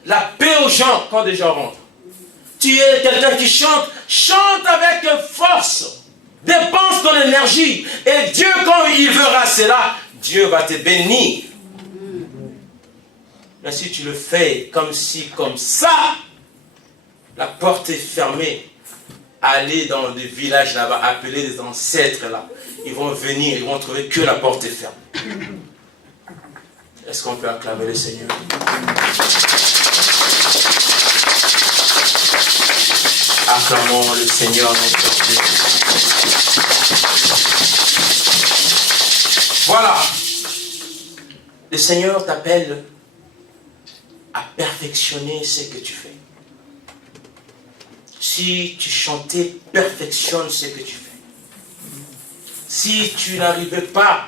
la paix aux gens quand des gens rentrent. Tu es quelqu'un qui chante avec force. Dépense ton énergie. Et Dieu, quand il verra cela, Dieu va te bénir. Mais si tu le fais comme ça, la porte est fermée. Allez dans des villages là-bas, appelez des ancêtres là. Ils vont venir, ils vont trouver que la porte est fermée. Est-ce qu'on peut acclamer le Seigneur? Acclamons le Seigneur notre Dieu. Voilà. Le Seigneur t'appelle à perfectionner ce que tu fais. Si tu chantais, perfectionne ce que tu fais. Si tu n'arrivais pas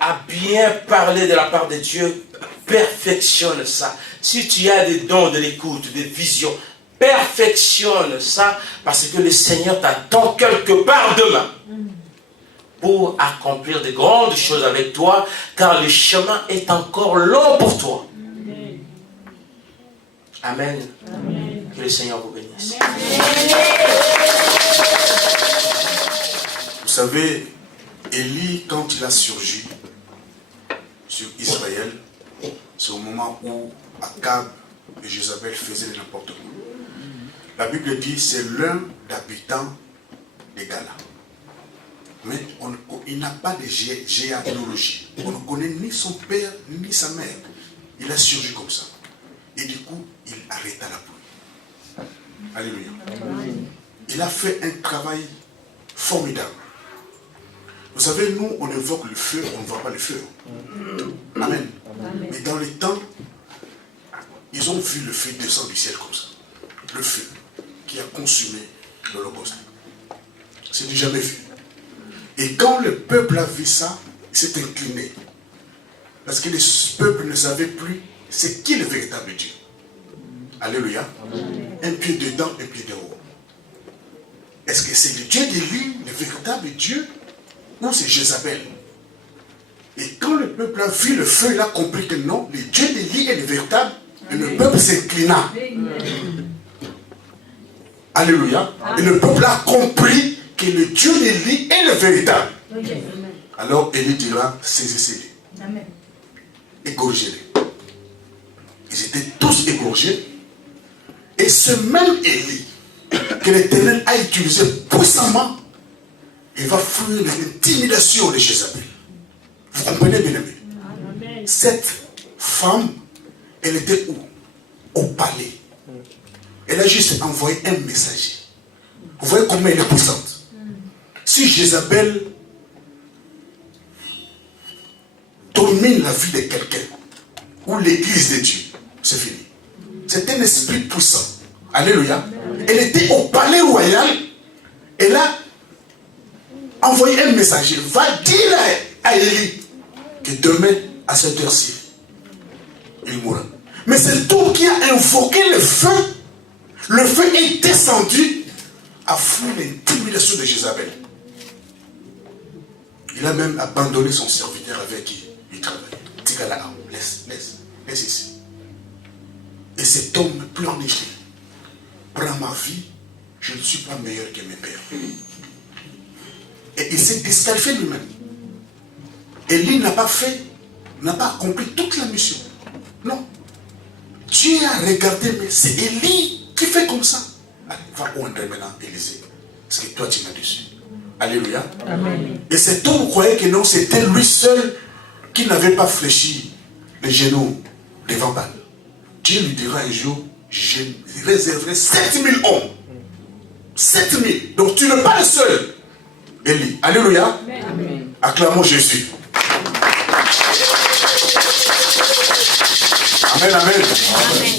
à bien parler de la part de Dieu, perfectionne ça. Si tu as des dons de l'écoute, des visions, perfectionne ça, parce que le Seigneur t'attend quelque part demain pour accomplir de grandes choses avec toi, car le chemin est encore long pour toi. Amen. Amen. Que le Seigneur vous bénisse. Vous savez, Élie, quand il a surgi sur Israël, c'est au moment où Akab et Jézabel faisaient n'importe quoi. La Bible dit c'est l'un d'habitants des Gala. Mais il n'a pas de généalogie. On ne connaît ni son père ni sa mère. Il a surgi comme ça. Et du coup, il arrêta la pluie. Alléluia. Il a fait un travail formidable. Vous savez, nous, on évoque le feu, on ne voit pas le feu. Amen. Mais dans les temps, ils ont vu le feu descendre du ciel comme ça. Le feu qui a consumé l'Holocauste. C'est du jamais vu. Et quand le peuple a vu ça, il s'est incliné. Parce que le peuple ne savait plus c'est qui le véritable Dieu. Alléluia. Un pied dedans, un pied dehors. Est-ce que c'est le Dieu d'Élie, le véritable Dieu, ou c'est Jézabel? Et quand le peuple a vu le feu, il a compris que non, le Dieu d'Élie est le véritable, et le peuple s'inclina. Alléluia. Et le peuple a compris que le Dieu d'Élie est le véritable. Alors Élie dira, saisissez-les. Égorgez-les. Ils étaient tous égorgés. Et ce même Élie que l'Éternel a utilisé puissamment, il va fuir l'intimidation de Jézabel. Vous comprenez, bien aimé? Cette femme, elle était où? Au palais. Elle a juste envoyé un messager. Vous voyez comment elle est puissante. Si Jézabel domine la vie de quelqu'un, ou l'église de Dieu, c'est fini. C'est un esprit puissant. Alléluia. Elle était au palais royal. Elle a envoyé un messager. Va dire à Élie que demain, à cette heure-ci, il mourra. Mais c'est toi qui a invoqué le feu. Le feu est descendu à fuir l'intimidation de Jézabel. Il a même abandonné son serviteur avec qui il travaille. Tigala, laisse ici. Et cet homme pleurnichait. Prends ma vie, je ne suis pas meilleur que mes pères. Et il s'est disqualifié lui-même. Élie n'a pas accompli toute la mission. Non. Dieu a regardé, mais c'est Élie qui fait comme ça. Allez, va où entrer maintenant, Élisée. Parce que toi, tu m'as dessus. Alléluia. Amen. Et cet homme croyait que non, c'était lui seul qui n'avait pas fléchi les genoux devant Baal. Dieu lui dira un jour, je réserverai 7000 hommes. 7000. Donc tu n'es pas le seul. Élie. Alléluia. Amen. Acclamons Jésus. Amen, amen. Amen.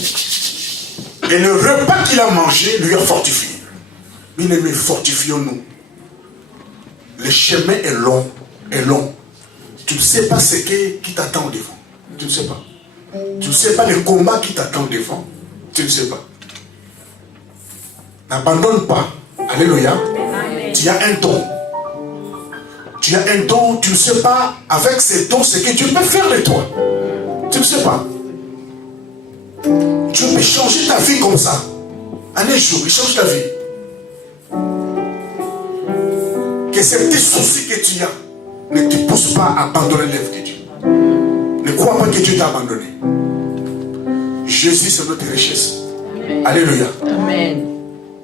Et le repas qu'il a mangé lui a fortifié. Bien aimé, fortifions-nous. Le chemin est long. Tu ne sais pas ce qui t'attend devant. Tu ne sais pas. Tu ne sais pas le combat qui t'attend devant. Tu ne sais pas. N'abandonne pas. Alléluia. Amen. Tu as un don. Tu as un don, tu ne sais pas avec ces dons ce que Dieu peut faire de toi. Tu ne sais pas. Dieu peut changer ta vie comme ça. En un jour, il change ta vie. Que ces petits soucis que tu as ne te poussent pas à abandonner l'œuvre de Dieu. Ne crois pas que Dieu t'a abandonné. Jésus, c'est notre richesse. Amen. Alléluia. Amen.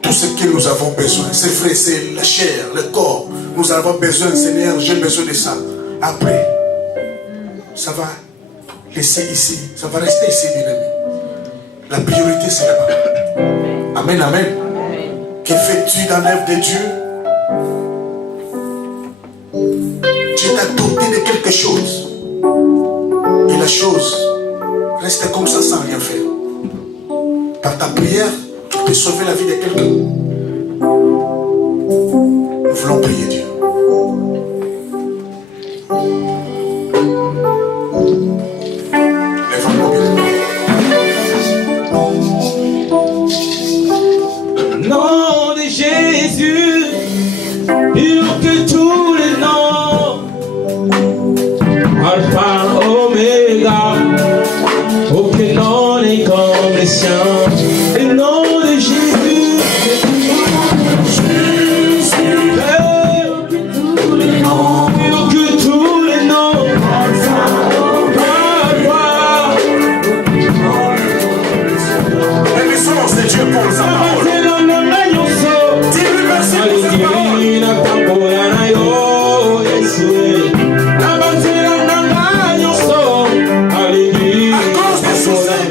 Tout ce que nous avons besoin, c'est vrai, c'est la chair, le corps. Nous avons besoin, Seigneur, j'ai besoin de ça. Après, ça va laisser ici, ça va rester ici, bien aimé. La priorité, c'est là-bas. Amen, amen. Amen. Que vêtu d'un œuvre de Dieu. Dieu t'a doté de quelque chose. Et la chose reste comme ça sans rien faire. Par ta prière, tu peux sauver la vie de quelqu'un. Nous voulons prier Dieu. Lève-nous bien. Nom de Jésus, plus haut que tous les noms. Alpha, Oméga, aucun nom n'est comme les siens. Le nom de Jésus, plus haut que tous les noms. Alpha, Et l'essence de Dieu pour sa parole. Dis-lui merci pour sa parole. À cause des soucis,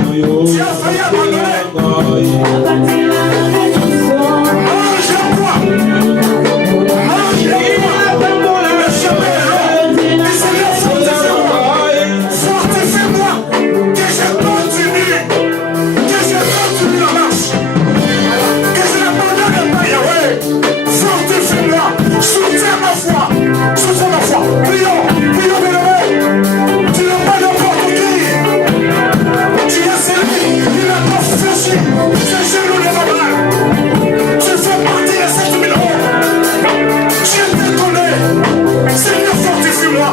tu as failli abandonner. Mange en moi. Mange en moi. Le chemin est long. Et Seigneur, fortifie-moi. Que je continue. Que je continue la marche. Que je n'abandonne pas, Yahweh. Fortifie-moi. Soutiens ma foi. Soutiens ma foi. Prions. Prions, bien-aimé. Tu n'es pas n'importe qui. Tu es celui qui n'a pas fléchi. Ses genoux ne vont mal. Tu fais partie de cette million. Je te connais. Seigneur, fortifie-moi.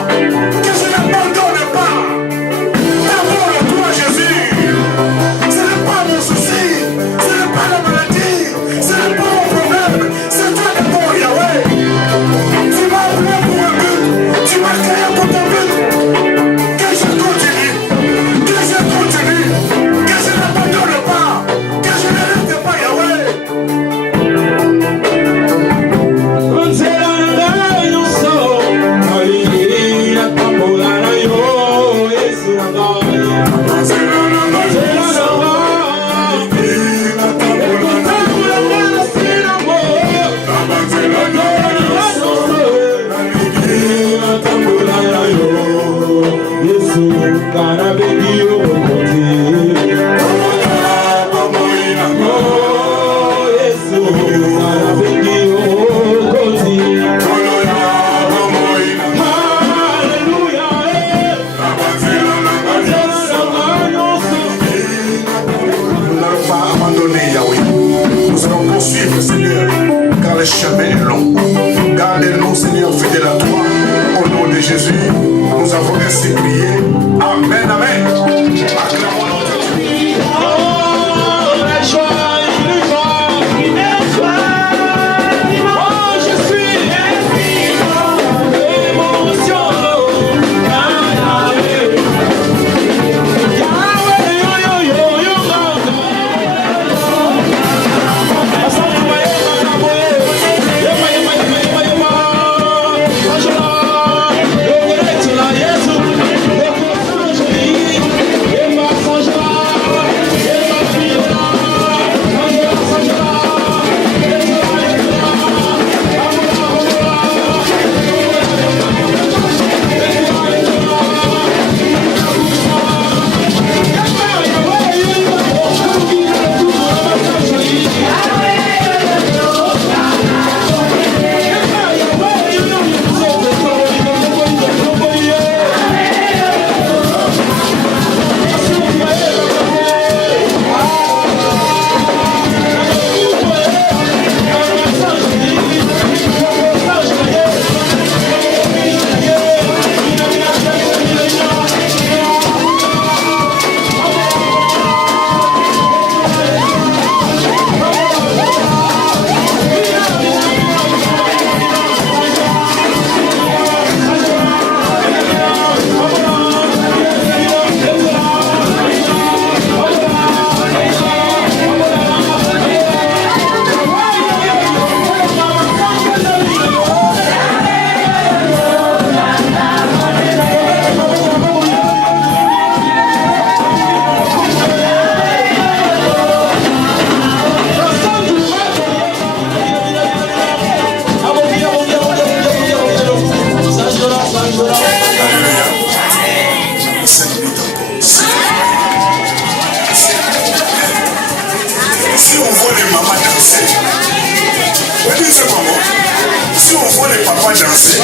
Que je n'abandonne pas. D'abord toi, Jésus. Ce n'est pas mon souci. Ce n'est pas la maladie. Ce n'est pas mon problème. C'est toi d'abord, Yahweh. Tu m'as appelé pour un but. Tu m'as créé pour ton but. Que je continue. Que je continue. Que je n'abandonne pas. Que je ne reste pas, Yahweh. Nous n'allons pas abandonner, Yahweh. Nous allons poursuivre, Seigneur, car le chemin est long. Gardez-nous, Seigneur, fidèles à toi. Au nom de Jésus, nous avons ainsi prié. Amen, amen. Acclamons va danser.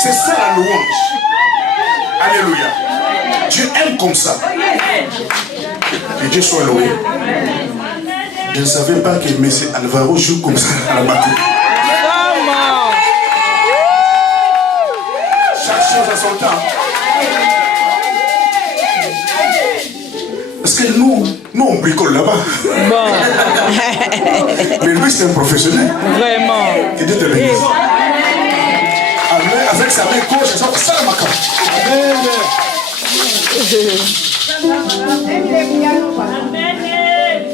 C'est ça la louange. Alléluia. Dieu aime comme ça. Que Dieu soit loué. Je ne savais pas que M. Alvaro joue comme ça à la batterie. Chaque chose à son temps. Parce que nous on bricole là-bas. Bon. Mais lui, c'est un professionnel. Vraiment. Que Dieu te bénisse. Avec sa main gauche, ça va ma carte.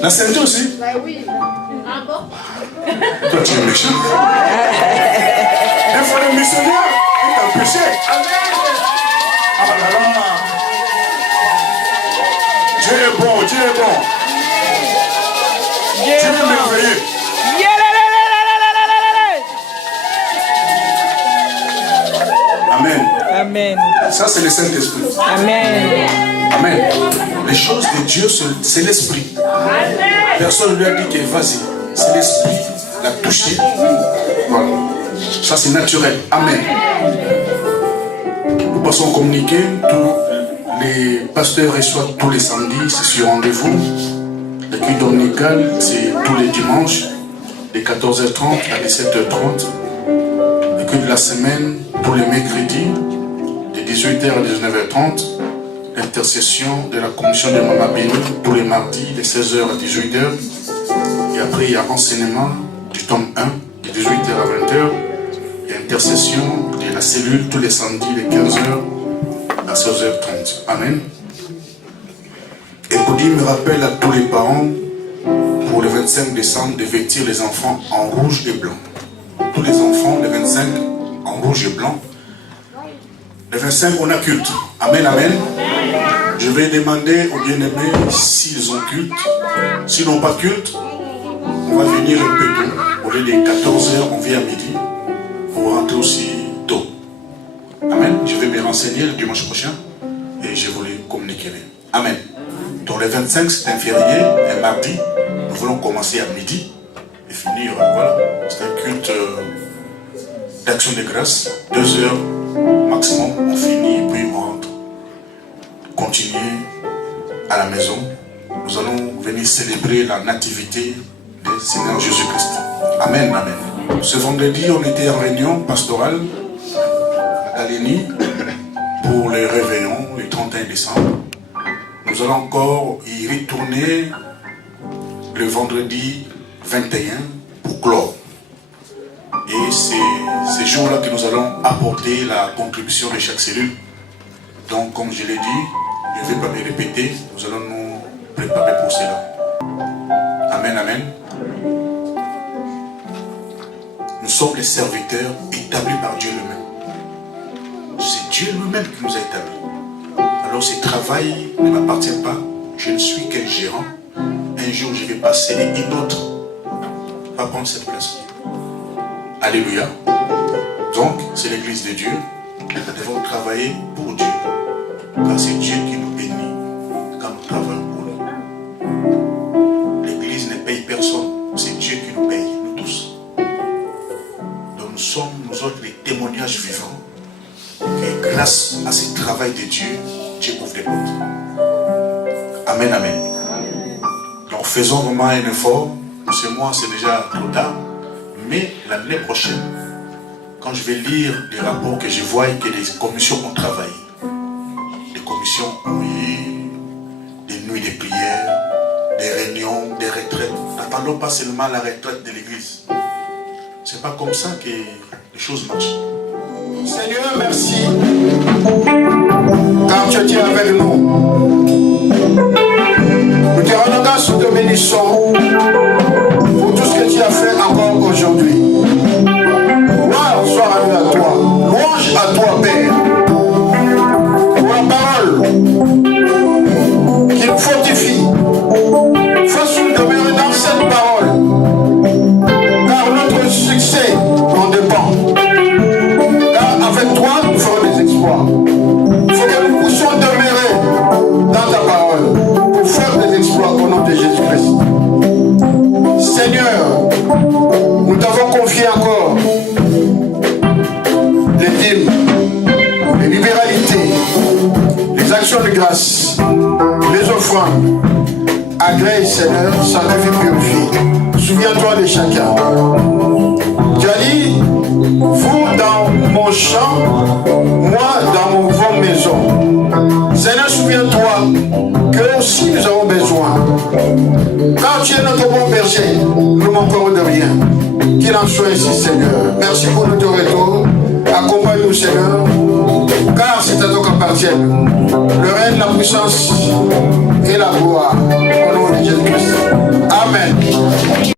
La ceinture aussi? Oui. Ah bon? Toi, tu es méchant. Des fois, le missionnaire est un péché. Ah là là. Dieu est bon, Dieu est bon. Dieu est merveilleux. Amen. Amen. Ça, c'est le Saint-Esprit. Amen. Amen. Les choses de Dieu, c'est l'Esprit. Personne ne lui a dit que vas-y. C'est l'Esprit qui l'a touché. Voilà. Ça, c'est naturel. Amen. Nous passons à communiquer. Tous les pasteurs reçoivent tous les samedis. C'est sur rendez-vous. Le culte dominical, c'est tous les dimanches, de 14h30 à 17h30. Le culte de la semaine, tous les mercredis, de 18h à 19h30. L'intercession de la commission de Mama Béni, tous les mardis, de 16h à 18h. Et après, il y a enseignement du tome 1, de 18h à 20h. Il y a intercession de la cellule tous les samedis, de 15h à 16h30. Amen. Et Cody me rappelle à tous les parents, pour le 25 décembre, de vêtir les enfants en rouge et blanc. Tous les enfants, le 25, en rouge et blanc. Le 25, on a culte. Amen, amen. Je vais demander aux bien-aimés s'ils ont culte. S'ils n'ont pas culte, on va venir un peu tôt. Au lieu de 14h, on vient à midi pour rentrer aussi tôt. Amen. Je vais me renseigner le dimanche prochain et je vous les communiquerai. Amen. Donc le 25, c'est un férié, un mardi. Nous voulons commencer à midi et finir, voilà. C'est un culte d'action de grâce. 2 heures maximum, on finit et puis on rentre. Continuer à la maison. Nous allons venir célébrer la nativité du Seigneur Jésus-Christ. Amen, amen. Ce vendredi, on était en réunion pastorale à Galénie pour les réveillons, le 31 décembre. Nous allons encore y retourner le vendredi 21 pour clore. Et c'est ces jours-là que nous allons apporter la contribution de chaque cellule. Donc, comme je l'ai dit, je ne vais pas me répéter, nous allons nous préparer pour cela. Amen, amen. Nous sommes les serviteurs établis par Dieu lui-même. C'est Dieu lui-même qui nous a établis. Alors ce travail ne m'appartient pas. Je ne suis qu'un gérant. Un jour, je vais passer et une autre va prendre cette place. Alléluia. Donc, c'est l'église de Dieu. Nous devons travailler pour Dieu. Car c'est Dieu qui nous bénit quand nous travaillons pour lui. L'église ne paye personne. C'est Dieu qui nous paye, nous tous. Donc nous sommes, nous autres, les témoignages vivants. Et grâce à ce travail de Dieu, Dieu ouvre les portes. Amen, amen. Donc faisons vraiment un effort. C'est moi, c'est déjà trop tard. Mais l'année prochaine, quand je vais lire les rapports que je vois et que les commissions ont travaillé, les commissions ont eu des nuits de prière, des réunions, des retraites. N'attendons pas seulement la retraite de l'église. C'est pas comme ça que les choses marchent. Seigneur, merci. Car tu es avec nous. Nous te rendons grâce, nous te bénissons pour tout ce que tu as fait encore aujourd'hui. Gloire soit rendue à toi. Louange à toi, Père. Pour la parole qui nous fortifie. Fasse-nous demeurer dans cette parole. Car notre succès en dépend. Car avec toi, nous ferons des exploits. Il faut que nous puissions demeurer dans ta parole pour faire des exploits au nom de Jésus-Christ. Seigneur, nous t'avons confié encore les dîmes, les libéralités, les actions de grâce, les offrandes. Agrée, Seigneur, sacrifie, purifie. Souviens-toi de chacun. Tu as dit, vous dans mon champ, moi dans mon grande maison. Seigneur, souviens-toi que aussi nous avons besoin. Car tu es notre bon berger, nous manquerons de rien. Qu'il en soit ici, Seigneur. Merci pour notre retour. Accompagne-nous, Seigneur, car c'est à toi qu'appartiennent le règne, la puissance et la gloire. Au nom de Jésus-Christ. Amen.